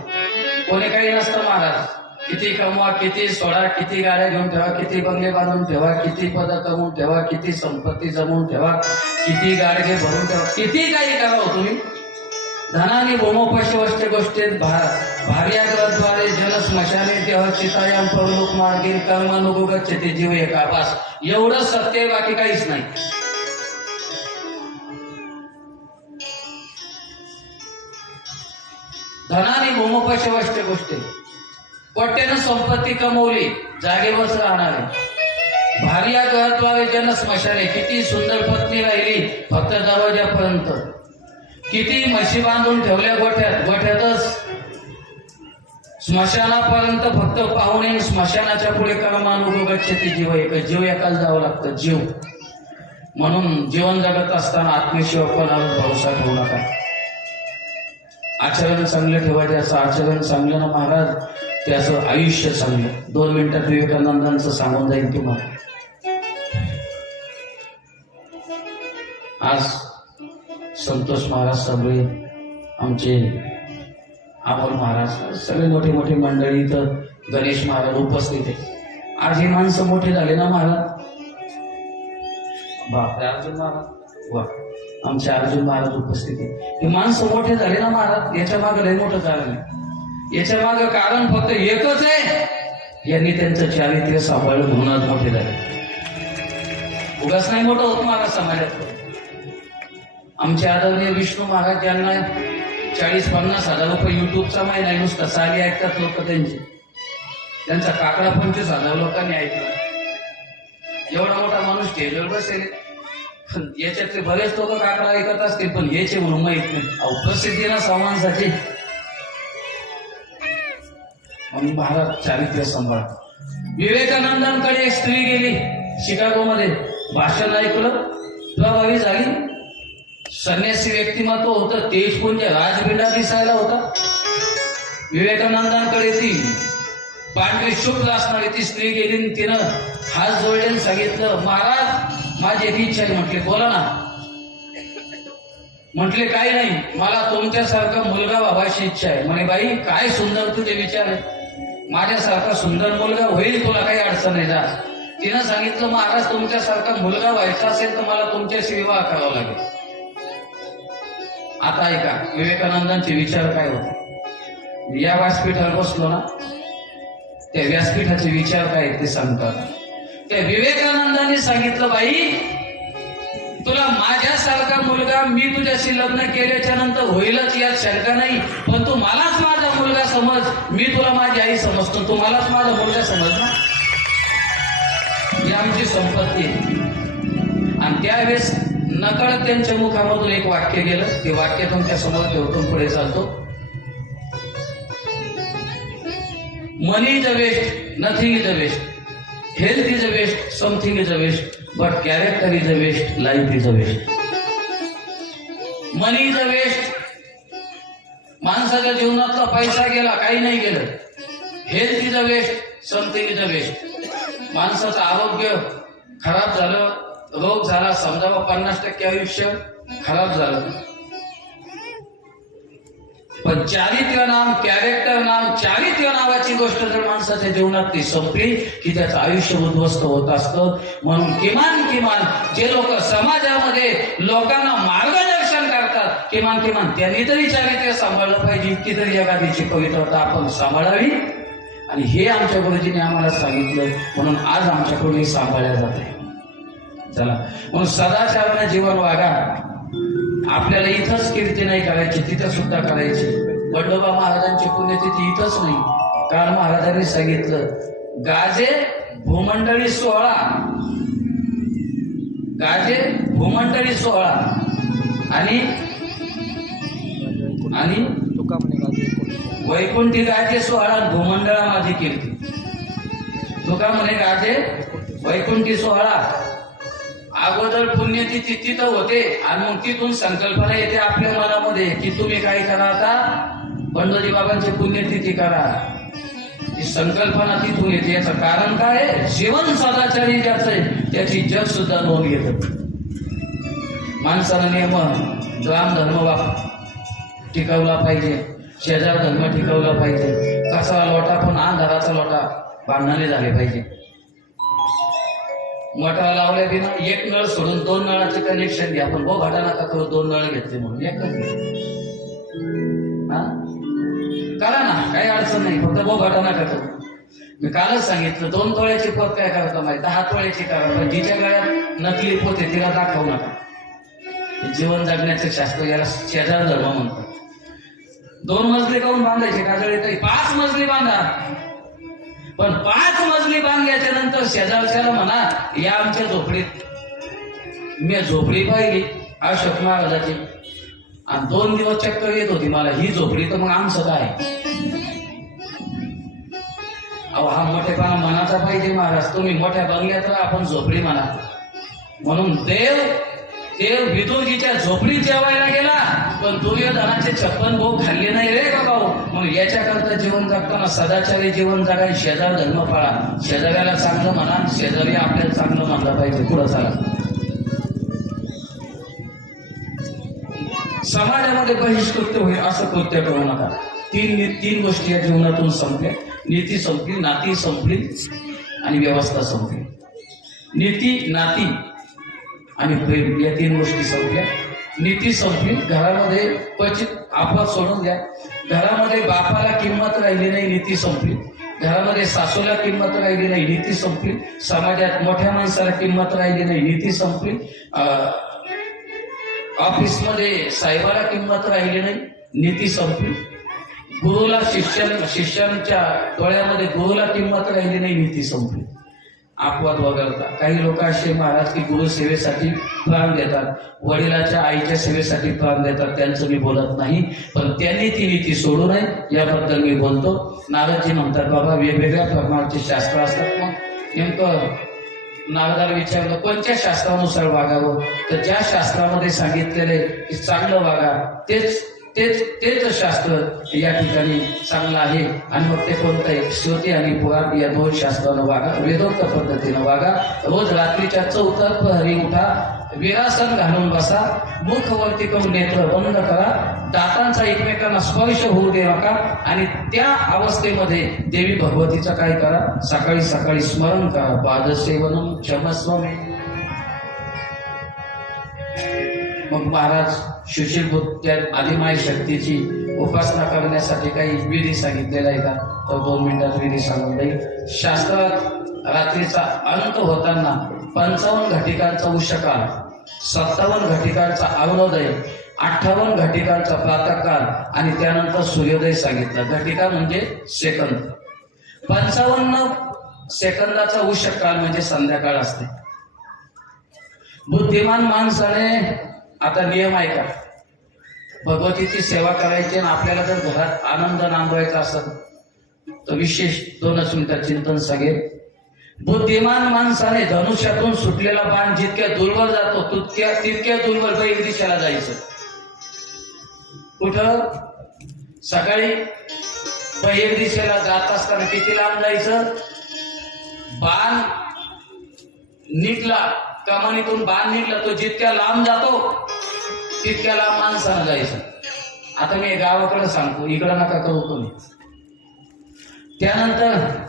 कोणी काही नसतं महाराज, किती कमवा, किती सोडा, किती गाड्या घेऊन ठेवा, किती बंगले बांधून ठेवा, किती पद कमवून ठेवा, किती संपत्ती जमवून ठेवा, किती गाडगे भरून ठेवा, किती काही करा हो तुम्ही. धनाने भूमोपश्यवश्च गोष्टीत भार्याद्वारे जल स्मशाने देह चितायाम परलोक मार्गे कर्मानुगच्छते जीव एका. बस एवढं सत्य आहे, बाकी काहीच नाही. धनाने भूमोपश्यवश्च गोष्टी, कोट्यानं संपत्ती कमवली, जागेवरच राहणार आहे. भार्या गृहाद्वारे जन स्मशाने, किती सुंदर पत्नी राहिली फक्त दरवाजापर्यंत, किती म्हशी बांधून ठेवल्या गोठ्यातच, स्मशानापर्यंत फक्त पाहुणे, स्मशानाच्या पुढे कर्मानुगच्छते जीव एक. जीव एकाला जावं लागतं, जीव. म्हणून जीवन जगत असताना आत्मशिवाय कोणावर भरोसा ठेवू नका. आचरण चांगलं ठेवायचं, असं आचरण चांगलं ना महाराज त्याचं आयुष्य चांगलं. 2 मिनिटात विवेकानंदांचं सांगून जाईल तुम्हाला. आज संतोष महाराज सगळे, आमचे अमोल महाराज, सगळे मोठे मोठे मंडळी, इथं गणेश महाराज उपस्थित आहे. आज ही माणसं मोठे झाले ना महाराज. बापरे, अर्जुन महाराज, वा, आमचे अर्जुन महाराज उपस्थित आहे. हे माणसं मोठे झाले ना महाराज, याच्या मागे लय मोठं कारण आहे. याच्या मागे कारण फक्त एकच आहे, यांनी त्यांचं चारित्र्य सांभाळून म्हणूनच मोठे झाले. उगाच नाही मोठं होत महाराज समाजात. आमचे आदरणीय विष्णू महाराज यांना 40-50 हजार रुपये युट्यूबचा महिना आहे नुसता. साली ऐकतात लोक त्यांचे. त्यांचा काकडा 25,000 लोकांनी ऐकला. एवढा मोठा माणूस स्टेजवर बसेल, याच्यातले बरेच लोक काकडा ऐकत असतील, पण याचे म्हणून माहित नाही. प्रसिद्धी ना समाजाची. म्हणून महाराज चारित्र्य सांभाळ. विवेकानंदांकडे एक स्त्री गेली, शिकागोमध्ये भाषण ऐकलं, प्रभावी झाली. संन्यासी व्यक्तिमत्व होतं, तेजपुंज राजबिंडा दिसायला होता. विवेकानंदांकडे ती पांढरी शुभ्र असणारी ती स्त्री गेली, तिनं हात जोडले, सांगितलं, महाराज माझी एक इच्छा आहे. म्हटले, बोला ना. म्हटले, काही नाही, मला तुमच्यासारखा मुलगा व्हावाची इच्छा आहे. म्हणे, बाई काय सुंदर तुझे विचार आहे, माझ्यासारखा सुंदर मुलगा होईल, तुला काही अडचण नाही जा. तिनं सांगितलं, महाराज तुमच्यासारखा मुलगा व्हायचा असेल तर मला तुमच्याशी विवाह करावा लागेल. आता ऐका विवेकानंदांचे विचार काय होते. या व्यासपीठावर बसलो ना, त्या व्यासपीठाचे विचार काय ते सांगतात. त्या विवेकानंदांनी सांगितलं, बाई तुला माझ्यासारखा मुलगा मी तुझ्याशी लग्न केल्याच्या नंतर होईलच यात शंका नाही, पण तू मलाच माझा मुलगा समज, मी तुला माझी आई समजतो, तू मलाच माझा मुलगा समज ना. ही आमची संपत्ती. आणि त्यावेळेस नकळत त्यांच्या मुखामधून एक वाक्य गेलं, ते वाक्य तुमच्या समोर ठेवतो, पुढे चालतो. Money is a waste, nothing is a waste, health is a waste, something is a waste, but character is a waste, life is a waste. Money is a waste, माणसाच्या जीवनातला पैसा गेला, काही नाही गेलं. Health is a waste, something is a waste, माणसाचं आरोग्य खराब झालं, रोग झाला, समजा 50% आयुष्य खराब झालं. पण चारित्र्य नाम, कॅरेक्टर नाम, चारित्र्य नावाची गोष्ट जर माणसाच्या जीवनात ती संपली की त्याचं आयुष्य उद्ध्वस्त होत असतं. म्हणून किमान जे लोक समाजामध्ये लोकांना मार्गदर्शन करतात, किमान त्यांनी तरी चारित्र्य सांभाळलं पाहिजे. इतकी तरी एखादीची पवित्रता आपण सांभाळावी. आणि हे आमच्या गुरुजींनी आम्हाला सांगितलं, म्हणून आज आमच्याकडून सांभाळल्या जाते. चला, म्हणून सदाचाराने जीवन वागा. आपल्याला इथंच कीर्ती नाही करायची, तिथं सुद्धा करायची. बंडोबा महाराजांची पुण्यतिथी इथंच नाही. काल महाराजांनी सांगितलं, गाजे भूमंडळी 16, गाजे भूमंडळी 16 आणि वैकुंठी गाजे 16, भूमंडळा माझी कीर्ती. तुका म्हणे गाजे वैकुंठी 16. अगोदर पुण्यतिथी तिथं होते आणि मग तिथून संकल्पना येते आपल्या मनामध्ये की तुम्ही काय करा, आता बंडोजी बाबांची पुण्यतिथी करा. ही संकल्पना तिथून येते. याचं कारण काय आहे? जीवन सदाचारी ज्याचं आहे त्याची जग सुद्धा नोंद घेतं. माणसाला नियम ग्राम धर्म टिकवला पाहिजे, शेजार धर्म टिकवला पाहिजे, कचरा लोटा पण अंधाराचा लोटा बांधणारे झाले पाहिजे. मोटर लावले बिना एक नळ सोडून 2 नळाचे कनेक्शन द्या. आपण भाटा नका करू 2 नळ घेतले म्हणून एकच करा ना, काही अडचण नाही. फक्त भाटा नका करू. मी कालच सांगितलं 2 तोळ्याची पोत काय करता माहिती, 10 तोळ्याची करा. पण जिच्या गळ्यात नकली पोत आहे तिला दाखवू नका. जीवन जगण्याचं शास्त्र याला शेजार धर्म म्हणतात. 2 मजली काऊन बांधायचे काजळी तरी 5 मजली बांधा. पण 5 मजली बांधल्याच्या नंतर शेजारच्याला म्हणा या आमच्या झोपडीत. मी झोपडी पाहिली अशोक महाराजाची आणि 2 दिवस चक्कर येत होती मला. ही झोपडी तर मग आमचं काय. अहो हा मोठेपणा मनाचा पाहिजे महाराज. तुम्ही मोठ्या बंगल्यात आपण झोपडी म्हणा. म्हणून देव विदुरजीच्या झोपडीत जेवायला गेला पण दुर्योधनाचे 56 भोग खाल्ले नाही रे बाबा. म्हणून याच्याकरता जीवन जगताना सदाचारी जीवन जगाय, शेजार धर्म पाळा. शेजाऱ्याला चांगलं म्हणा, शेजारी आपल्याला चांगलं म्हणलं पाहिजे. पुढं चला. समाजामध्ये बहिष्कृत्य होईल असं कृत्य करू नका. 3 गोष्टी या जीवनातून संपल्या. नीती संपली, नाती संपली आणि व्यवस्था संपली. नीती, नाती आणि प्रेम या 3 गोष्टी संपल्या. नीती संपली. घरामध्ये क्वचित आपत सोडून द्या. घरामध्ये बापाला किंमत राहिली नाही, नीती संपली. घरामध्ये सासूला किंमत राहिली नाही, नीती संपली. समाजात मोठ्या माणसाला किंमत राहिली नाही, नीती संपली. ऑफिसमध्ये साहेबाला किंमत राहिली नाही, नीती संपली. गुरुला शिष्यांच्या डोळ्यामध्ये गुरुला किंमत राहिली नाही, नीती संपली. अपवाद वगळता काही लोक असे महाराज की गुरु सेवेसाठी प्राण देतात, वडिलाच्या आईच्या सेवेसाठी प्राण देतात. त्यांचं मी बोलत नाही, पण त्यांनी ती नीती सोडू नये याबद्दल मी बोलतो. नारदजी म्हणतात बाबा वेगवेगळ्या प्रकारचे शास्त्र असतात. मग नेमकं नारदाला विचारलं कोणत्या शास्त्रानुसार वागावं, तर ज्या शास्त्रामध्ये सांगितलेले की चांगलं वागा तेच शास्त्र या ठिकाणी चांगलं आहे. आणि मग ते कोणतं आहे, श्रुती आणि पुराण या 2 शास्त्रानं वागा, वेदोक्त पद्धतीनं वागा. रोज रात्रीच्या 4 प्रहरी उठा, विरासन घालून बसा, मुखवरती करून नेत्र बंद करा, दातांचा एकमेकांना स्पर्श होऊ दे नका. आणि त्या अवस्थेमध्ये देवी भगवतीचं काय करा, सकाळी सकाळी स्मरण करा. पादसेवनम क्षमस्व मे. मग महाराज सुशील त्या आदिमाय शक्तीची उपासना करण्यासाठी काही विधी सांगितलेला आहे का, तर 2 मिनिटात विधी सांगून जाईल. शास्त्रात रात्रीचा अंत होताना 55 घटिकांचा उषकाल, 57 घटिकांचा अरुणोदय, 58 घटिकांचा प्रातःकाल आणि त्यानंतर सूर्योदय सांगितलं. घटिका म्हणजे सेकंद. 55 सेकंदाचा उषकाल म्हणजे संध्याकाळ असते. बुद्धिमान माणसाने आता नियम आहे का, भगवतीची सेवा करायची आणि आपल्याला जर घरात आनंद नांदवायचा असेल तर विशेष 2च मिनिटात चिंतन सांगेल. बुद्धिमान माणसाने धनुष्यातून सुटलेला बाण जितक्या दूरवर जातो तितक्या दूरवर बैल दिशेला जायचं. कुठं सकाळी बैल दिशेला जात असताना किती लांब जायचं, बाण निघला कमानीतून बाण निघला तो जितक्या लांब जातो तितक्या लांब माणसानं जायचं. आता मी गावाकडे सांगतो, इकडं नका करू तुम्ही. त्यानंतर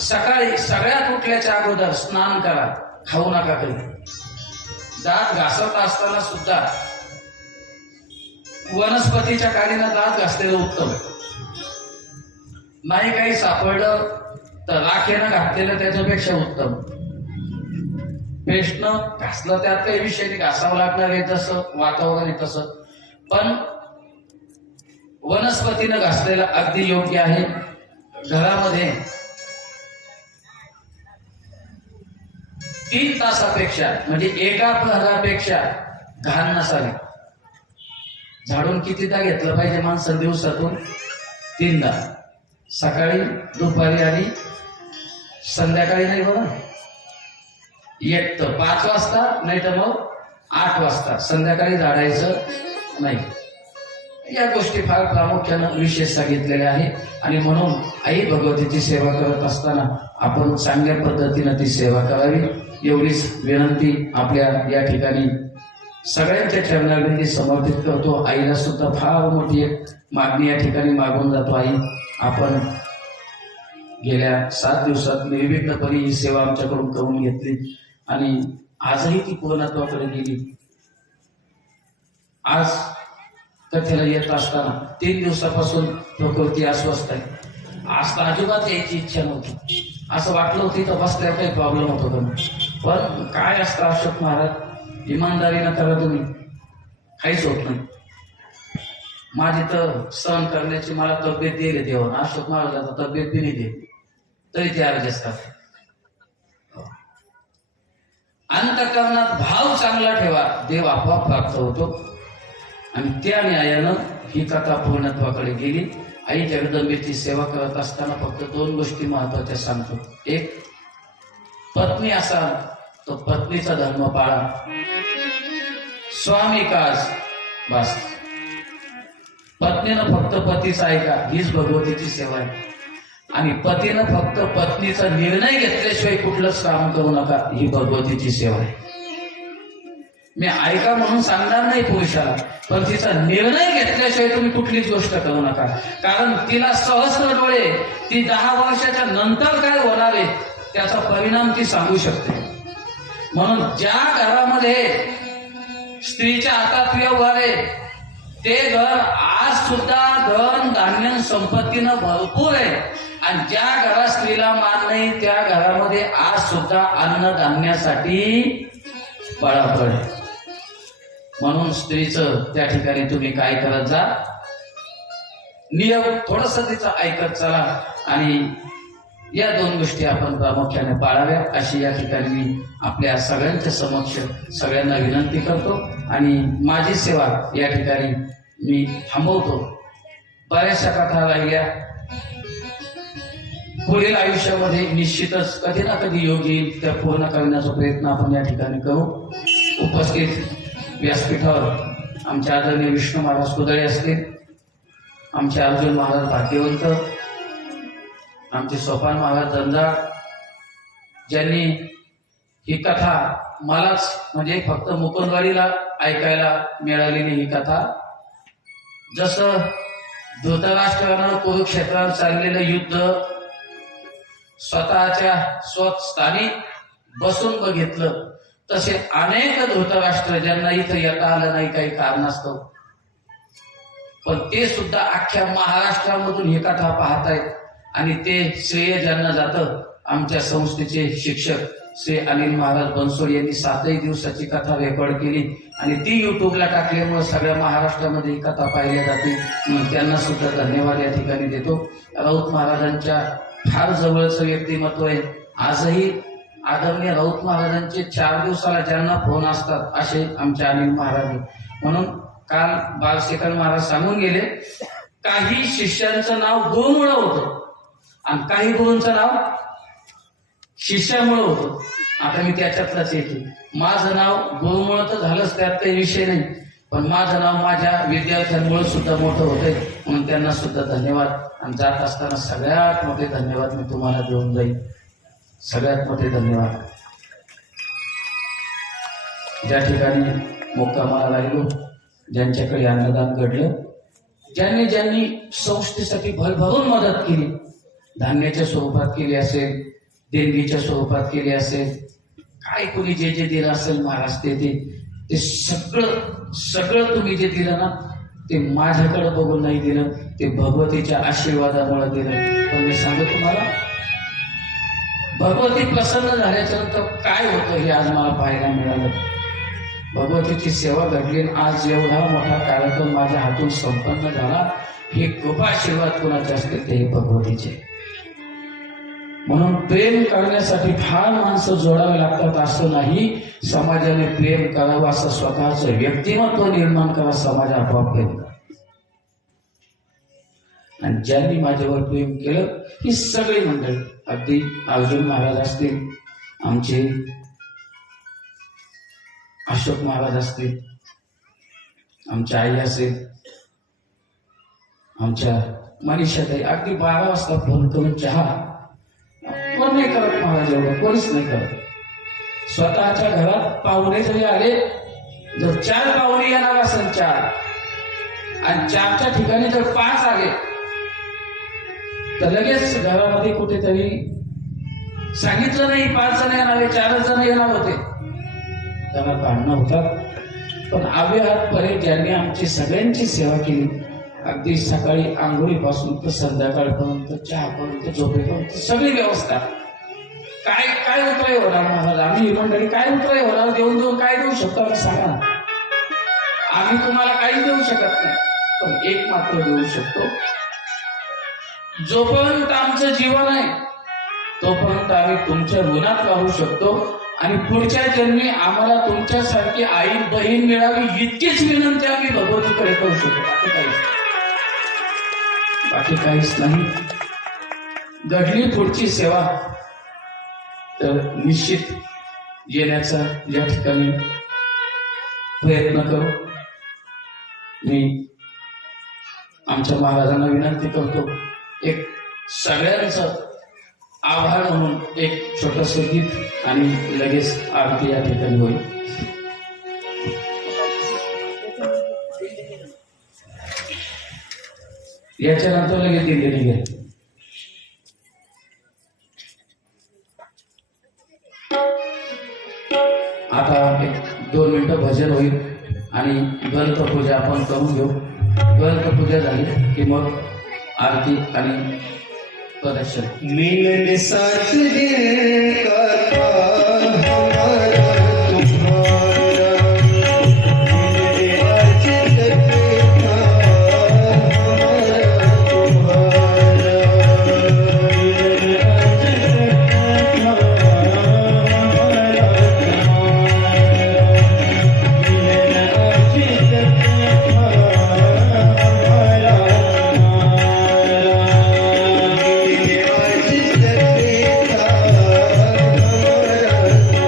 सकाळी सगळ्यात उठल्याच्या अगोदर स्नान करा, खाऊ नका कधी. दात घासत असताना सुद्धा वनस्पतीच्या काडीनं दात घासलेलं उत्तम. नाही काही सापडलं तर राखेनं घातलेलं त्याच्यापेक्षा उत्तम. पेस्टनं घासलं त्यात काही विषय नाही, घासावं लागणार आहे जसं वातावरण आहे तसं, पण वनस्पतीनं घासलेलं अगदी योग्य आहे. घरामध्ये 3 तासापेक्षा म्हणजे 1 प्रहरापेक्षा घाण नसावी. झाडून कितीदा घेतलं पाहिजे माणसं दिवसातून? 3दा. सकाळी, दुपारी आणि संध्याकाळी. नाही बघा, एक तर 5 वाजता नाही तर मग 8 वाजता. संध्याकाळी झाडायचं नाही. या गोष्टी फार प्रामुख्यानं विशेष सांगितलेल्या आहे. आणि म्हणून आई भगवतीची सेवा करत असताना आपण चांगल्या पद्धतीनं ती सेवा करावी एवढीच विनंती आपल्या या ठिकाणी सगळ्यांच्या चरणाविंदी समर्पित करतो. आईला सुद्धा फार मोठी एक मागणी या ठिकाणी मागून जातो. आई, आपण गेल्या 7 दिवसात निर्विघ्नपणे ही सेवा आमच्याकडून करून घेतली आणि आजही ती पूर्णत्वाकडे गेली. आज कथेला येत असताना 3 दिवसापासून प्रकृती अस्वस्थ आहे. आज तर अजिबात यायची इच्छा नव्हती. असं वाटलं होतं तर बसल्यावर काही प्रॉब्लेम होतो का, पण काय असतं अशोक महाराज, इमानदारीनं करा तुम्ही, काहीच होत नाही. माझी तर सहन करण्याची मला तब्येत दिली देवानं. अशोक महाराजाचा तब्येत बी नाही देत, तरी ते ऍडजस्ट करतात. अंतःकरणात भाव चांगला ठेवा, देव आपोआप प्राप्त होतो. आणि त्या न्यायानं ही कथा पूर्णत्वाकडे गेली. आई जगदंबेची सेवा करत असताना फक्त 2 गोष्टी महत्वाच्या सांगतो. एक, पत्नी असाल तर पत्नीचा धर्म पाळा, स्वामी काज बस. पत्नीनं फक्त पतीचा ऐका, हीच भगवतीची सेवा आहे. आणि पतीनं फक्त पत्नीचा निर्णय घेतल्याशिवाय कुठलंच काम करू नका, ही भगवतीची सेवा आहे. मी ऐका म्हणून सांगणार नाही पुरुषाला, पण तिचा निर्णय घेतल्याशिवाय तुम्ही कुठलीच गोष्ट करू नका. कारण तिला सहस्र डोळे, ती 10 वर्षाच्या नंतर काय होणार आहे त्याचा परिणाम ती सांगू शकते. म्हणून ज्या घरामध्ये स्त्रीच्या हातात व्यवहार आहे ते घर आज सुद्धा धन धान्य संपत्तीनं भरपूर आहे. आणि ज्या घरात स्त्रीला मान नाही त्या घरामध्ये आज सुद्धा अन्नधान्यासाठी बळापळ आहे. म्हणून स्त्रीचं त्या ठिकाणी तुम्ही काय करत जा, नियम थोडस तिचा ऐकत चला. आणि या 2 गोष्टी आपण प्रामुख्याने पाळाव्या अशी या ठिकाणी मी आपल्या सगळ्यांच्या समक्ष सगळ्यांना विनंती करतो. आणि माझी सेवा या ठिकाणी मी थांबवतो. बऱ्याचशा कथा राहिल्या, पुढील आयुष्यामध्ये निश्चितच कधी ना कधी योग येईल, त्या पूर्ण करण्याचा प्रयत्न आपण या ठिकाणी करू. उपस्थित व्यासपीठावर आमचे आदरणीय विष्णू महाराज कुदळे असतील, आमचे अर्जुन महाराज भाग्यवंत, आमचे सोपान महाराज जंजाळ, ज्यांनी ही कथा मलाच म्हणजे फक्त मुकुंदवाडीला ऐकायला मिळालेली ही कथा, जसं धृतराष्ट्रानं कुरुक्षेत्रावर चाललेलं युद्ध स्वतःच्या स्वस्थानी बसून बघितलं, तसे अनेक धृतराष्ट्र ज्यांना इथं येता आलं नाही काही कारणास्तव, पण ते सुद्धा अख्ख्या महाराष्ट्रामधून ही कथा पाहतायत. आणि ते श्रेय ज्यांना जातं, आमच्या संस्थेचे शिक्षक श्री अनिल महाराज बनसोड यांनी 7 दिवसाची कथा रेकॉर्ड केली आणि ती युट्यूबला टाकल्यामुळे सगळ्या महाराष्ट्रामध्ये ही कथा पाहिल्या जाते. म्हणून त्यांना सुद्धा धन्यवाद या ठिकाणी देतो. राऊत महाराजांच्या फार जवळचं व्यक्तिमत्व आहे. आजही आदरणीय राऊत महाराजांचे 4 दिवसाला ज्यांना फोन असतात असे आमचे अनिल महाराज. म्हणून काल बालशेखर महाराज सांगून गेले, काही शिष्यांचं नाव गुरुमुळं होतं आणि काही गुरूंचं नाव शिष्यामुळं होतं. आता मी त्याच्यातलाच येते. माझं नाव गुरुमुळं तर झालंच, त्यात काही विषय नाही, पण माझं नाव माझ्या विद्यार्थ्यांमुळे सुद्धा मोठं होतंय. म्हणून त्यांना सुद्धा धन्यवाद. आणि जात असताना सगळ्यात मोठे धन्यवाद मी तुम्हाला देऊन जाईल. सगळ्यात मोठे धन्यवाद. ज्या ठिकाणी मुक्कामाला राहिलो, ज्यांच्याकडे अन्नदान घडलं, ज्यांनी ज्यांनी संस्थेसाठी भरभरून मदत केली, धान्याच्या स्वरूपात केली असेल, देणगीच्या स्वरूपात केली असेल, काय कोणी जे जे दिलं असेल महाराज ते सगळं तुम्ही जे दिलं ना ते माझ्याकडे बघून नाही दिलं, ते भगवतीच्या आशीर्वादामुळे दिलं. पण मी सांगतो तुम्हाला, भगवती प्रसन्न झाल्याच्या नंतर काय होतं हे आज मला पाहायला मिळालं. भगवतीची सेवा घडली, आज एवढा मोठा कार्यक्रम माझ्या हातून संपन्न झाला. हे कृपा आशीर्वाद कोणाचे असतील ते भगवतीचे. म्हणून प्रेम करण्यासाठी फार माणसं जोडावे लागतात असं नाही. समाजाने प्रेम करावं, असं स्वतःचं व्यक्तिमत्व निर्माण करा, समाज आपोआप प्रेम करा. आणि ज्यांनी माझ्यावर प्रेम केलं ही सगळी मंडळी, अगदी अर्जुन महाराज असतील, आमचे अशोक महाराज असतील, आमच्या आई असेल, आमच्या मनीषाताई, अगदी 12 वाजता फोन करून चहा कोण नाही करत महाराज, एवढं कोणीच नाही करत. स्वतःच्या घरात पाहुणे जरी आले, जर 4 पाहुणे येणार असेल, 4 आणि 4च्या ठिकाणी जर 5 आले तर लगेच घरामध्ये कुठेतरी सांगितलं नाही 5 जण येणार, 4 जण येणार होते, त्यांना भांडणं होतात. पण आव्याहातपणे ज्यांनी आमची सगळ्यांची सेवा केली, अगदी सकाळी आंघोळीपासून तर संध्याकाळपर्यंत, चहापर्यंत, झोपेपर्यंत सगळी व्यवस्था. काय काय उतराई होणार महाराज? आम्ही ही मंडळी काय उतराई होणार? देऊन काय देऊ शकतो आम्ही सांगा. आम्ही तुम्हाला काही देऊ शकत नाही, पण एक मात्र देऊ शकतो, जोपर्यंत आमचं जीवन आहे तोपर्यंत आम्ही तुमच्या ऋणात राहू शकतो आणि पुढच्या जन्मी आम्हाला तुमच्यासारखी आई बहीण मिळावी इतकीच विनंती आम्ही भगवतीकडे करू शकतो. बाकी काहीच नाही. घडली पुढची सेवा तर निश्चित येण्याचा या ठिकाणी प्रयत्न करू. मी आमच्या महाराजांना विनंती करतो, एक सगळ्यांचं आभार म्हणून एक छोटस गीत आणि लगेच आरती या ठिकाणी होईल. याच्यानंतर लगेच दिंडी निघेल. आता एक 2 मिनिटं भजन होईल आणि ग्रंथ पूजा आपण करून घेऊ. ग्रंथ पूजा झाली की मग आरती आणि प्रदर्शन. मिलन साथ दिन का था हमारा तुम्हारा, मिलने आज तक था हमारा तुम्हारा, मिलने आज तक था हमारा तुम्हारा, मिलने आज तक था हमारा तुम्हारा,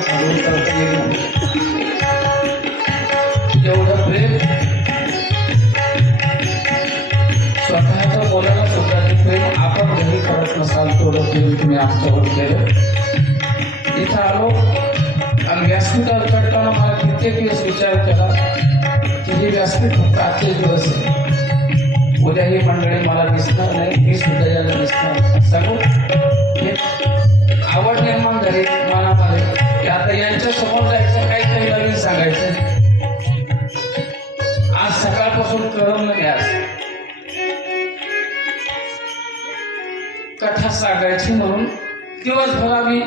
सुद्धा खालून करता येईल नाही. एवढं प्रेम स्वतःच्या मुलाला सुद्धा ते प्रेम आपण घरी करत नसाल तेवढं प्रेम तुम्ही आमच्यावर केलं. इथं आलो आणि व्यासपीठावर चढताना मला कित्येक दिवस विचार केला की हे व्यासपीठ फक्त आजचे दिवस आहे, उद्या ही मंडळी मला दिसणार नाही, मी सुद्धा याला दिसणार. सांगू हे आवड निर्माण झाली मनामध्ये की आता यांच्या समोर जायचं, काही नवीन सांगायचं. आज सकाळपासून करमलं नाही. आज कथा सांगायची म्हणून दिवसभर आम्ही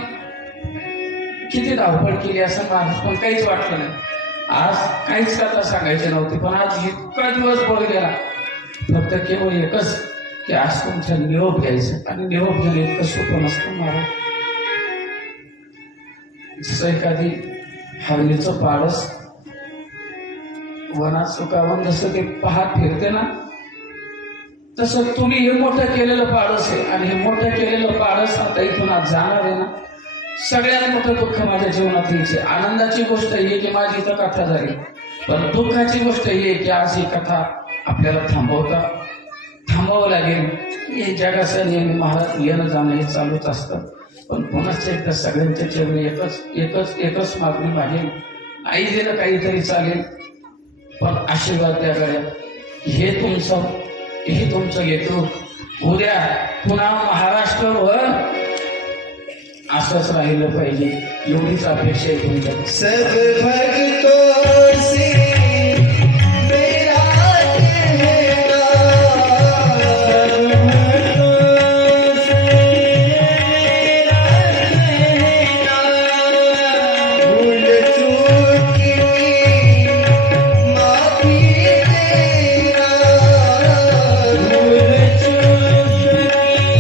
किती धावपळ केली असं मला पण काहीच वाटलं नाही. आज काहीच कथा सांगायची नव्हती, पण आज इतका दिवस बोल गेला फक्त केवळ एकच की आज तुमच्या निरोप घ्यायचं. आणि निरोप घेणे इतकं सोपं नसतं महाराज. जसं एखादी हरणीचं पाडस वनात सुकावून जसं ते पाहत फिरते ना, तसं तुम्ही हे मोठं केलेलं पाडस आहे. आणि हे मोठं केलेलं पाडस आता इथून आज जाणार आहे ना. सगळ्यात मोठं दुःख माझ्या जीवनात यायचे. आनंदाची गोष्ट ही की माझी इथं कथा झाली, पण दुःखाची गोष्ट ही आहे की आज ही कथा आपल्याला थांबवावं लागेल. हे जगाचं नेहमी महाराज येणं जाणं हे चालूच असतं. पण पुन्हा एकदा सगळ्यांच्या चरणी एकच मागणी मागेल. आई दिलं काहीतरी चालेल, पण आशीर्वाद द्या गड्या. हे तुमचं घेतो. उद्या पुन्हा महाराष्ट्रावर असंच राहिलं पाहिजे एवढीच अपेक्षा आहे तुमच्या. सब भक्तों से मेरा कहना, भूल चूक की माफी देना, भूल चूक की माफी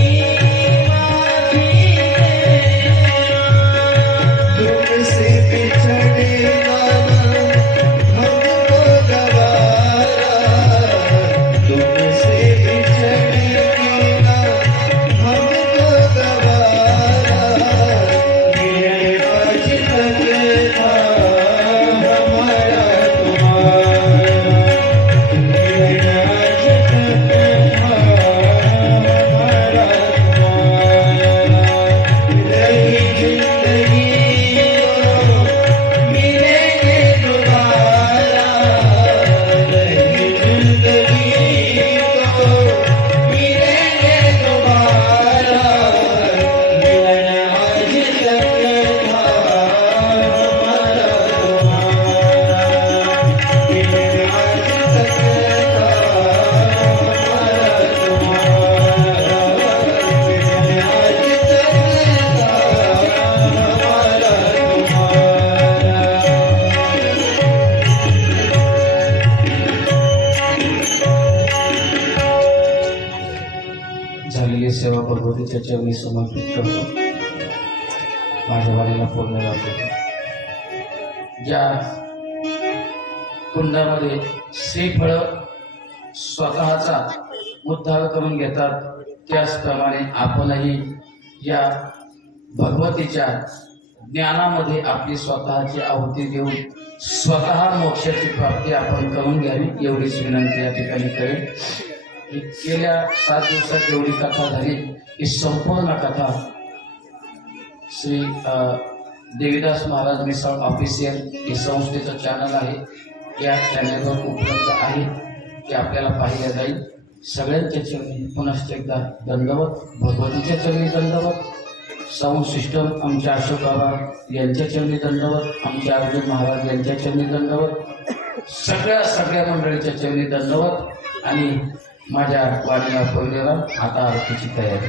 तुमसे बिछड़ना हमको गवारा, तुमसे बिछड़ना हमको गवारा, ये आज तक था हमारा तुम्हारा, ये आज तक था हमारा तुम्हारा, रही जिंदगी मिलेंगे दोबारा, रही जिंदगी को मिलेंगे दोबारा, मिलन आज तक था हमारा तुम्हारा, मिलन आज तक था हमारा तुम्हारा, मिलन आज तक था हमारा झालेली सेवा भगवतीच्या चरणी समर्पित करतो. माझ्या वाणीला पूर्ण लागतो. ज्या कुंडामध्ये श्रीफळ स्वतःचा उद्धार करून घेतात, त्याचप्रमाणे आपणही या भगवतीच्या ज्ञानामध्ये आपली स्वतःची आहुती देऊन स्वतः मोक्षाची प्राप्ती आपण करून घ्यावी एवढीच विनंती या ठिकाणी करेल. गेल्या 7 दिवसात एवढी कथा झाली की संपूर्ण कथा श्री देवीदास महाराज मिसळ ऑफिशियल हे संस्थेचं चॅनल आहे, या चॅनलवर उपलब्ध आहे. ते आपल्याला पाहिलं जाईल. सगळ्यांच्या चरणी पुनश्च एकदा दंडवत, भगवतीच्या चरणी दंडवत, साऊंड सिस्टम आमच्या अशोक बाबा यांच्या चरणी दंडवत, आमच्या अर्जुन महाराज यांच्या चरणी दंडवत, सगळ्या मंडळीच्या चरणी दंडवत. आणि माझ्या वाणीला पहिल्याला आता आरतीची तयारी.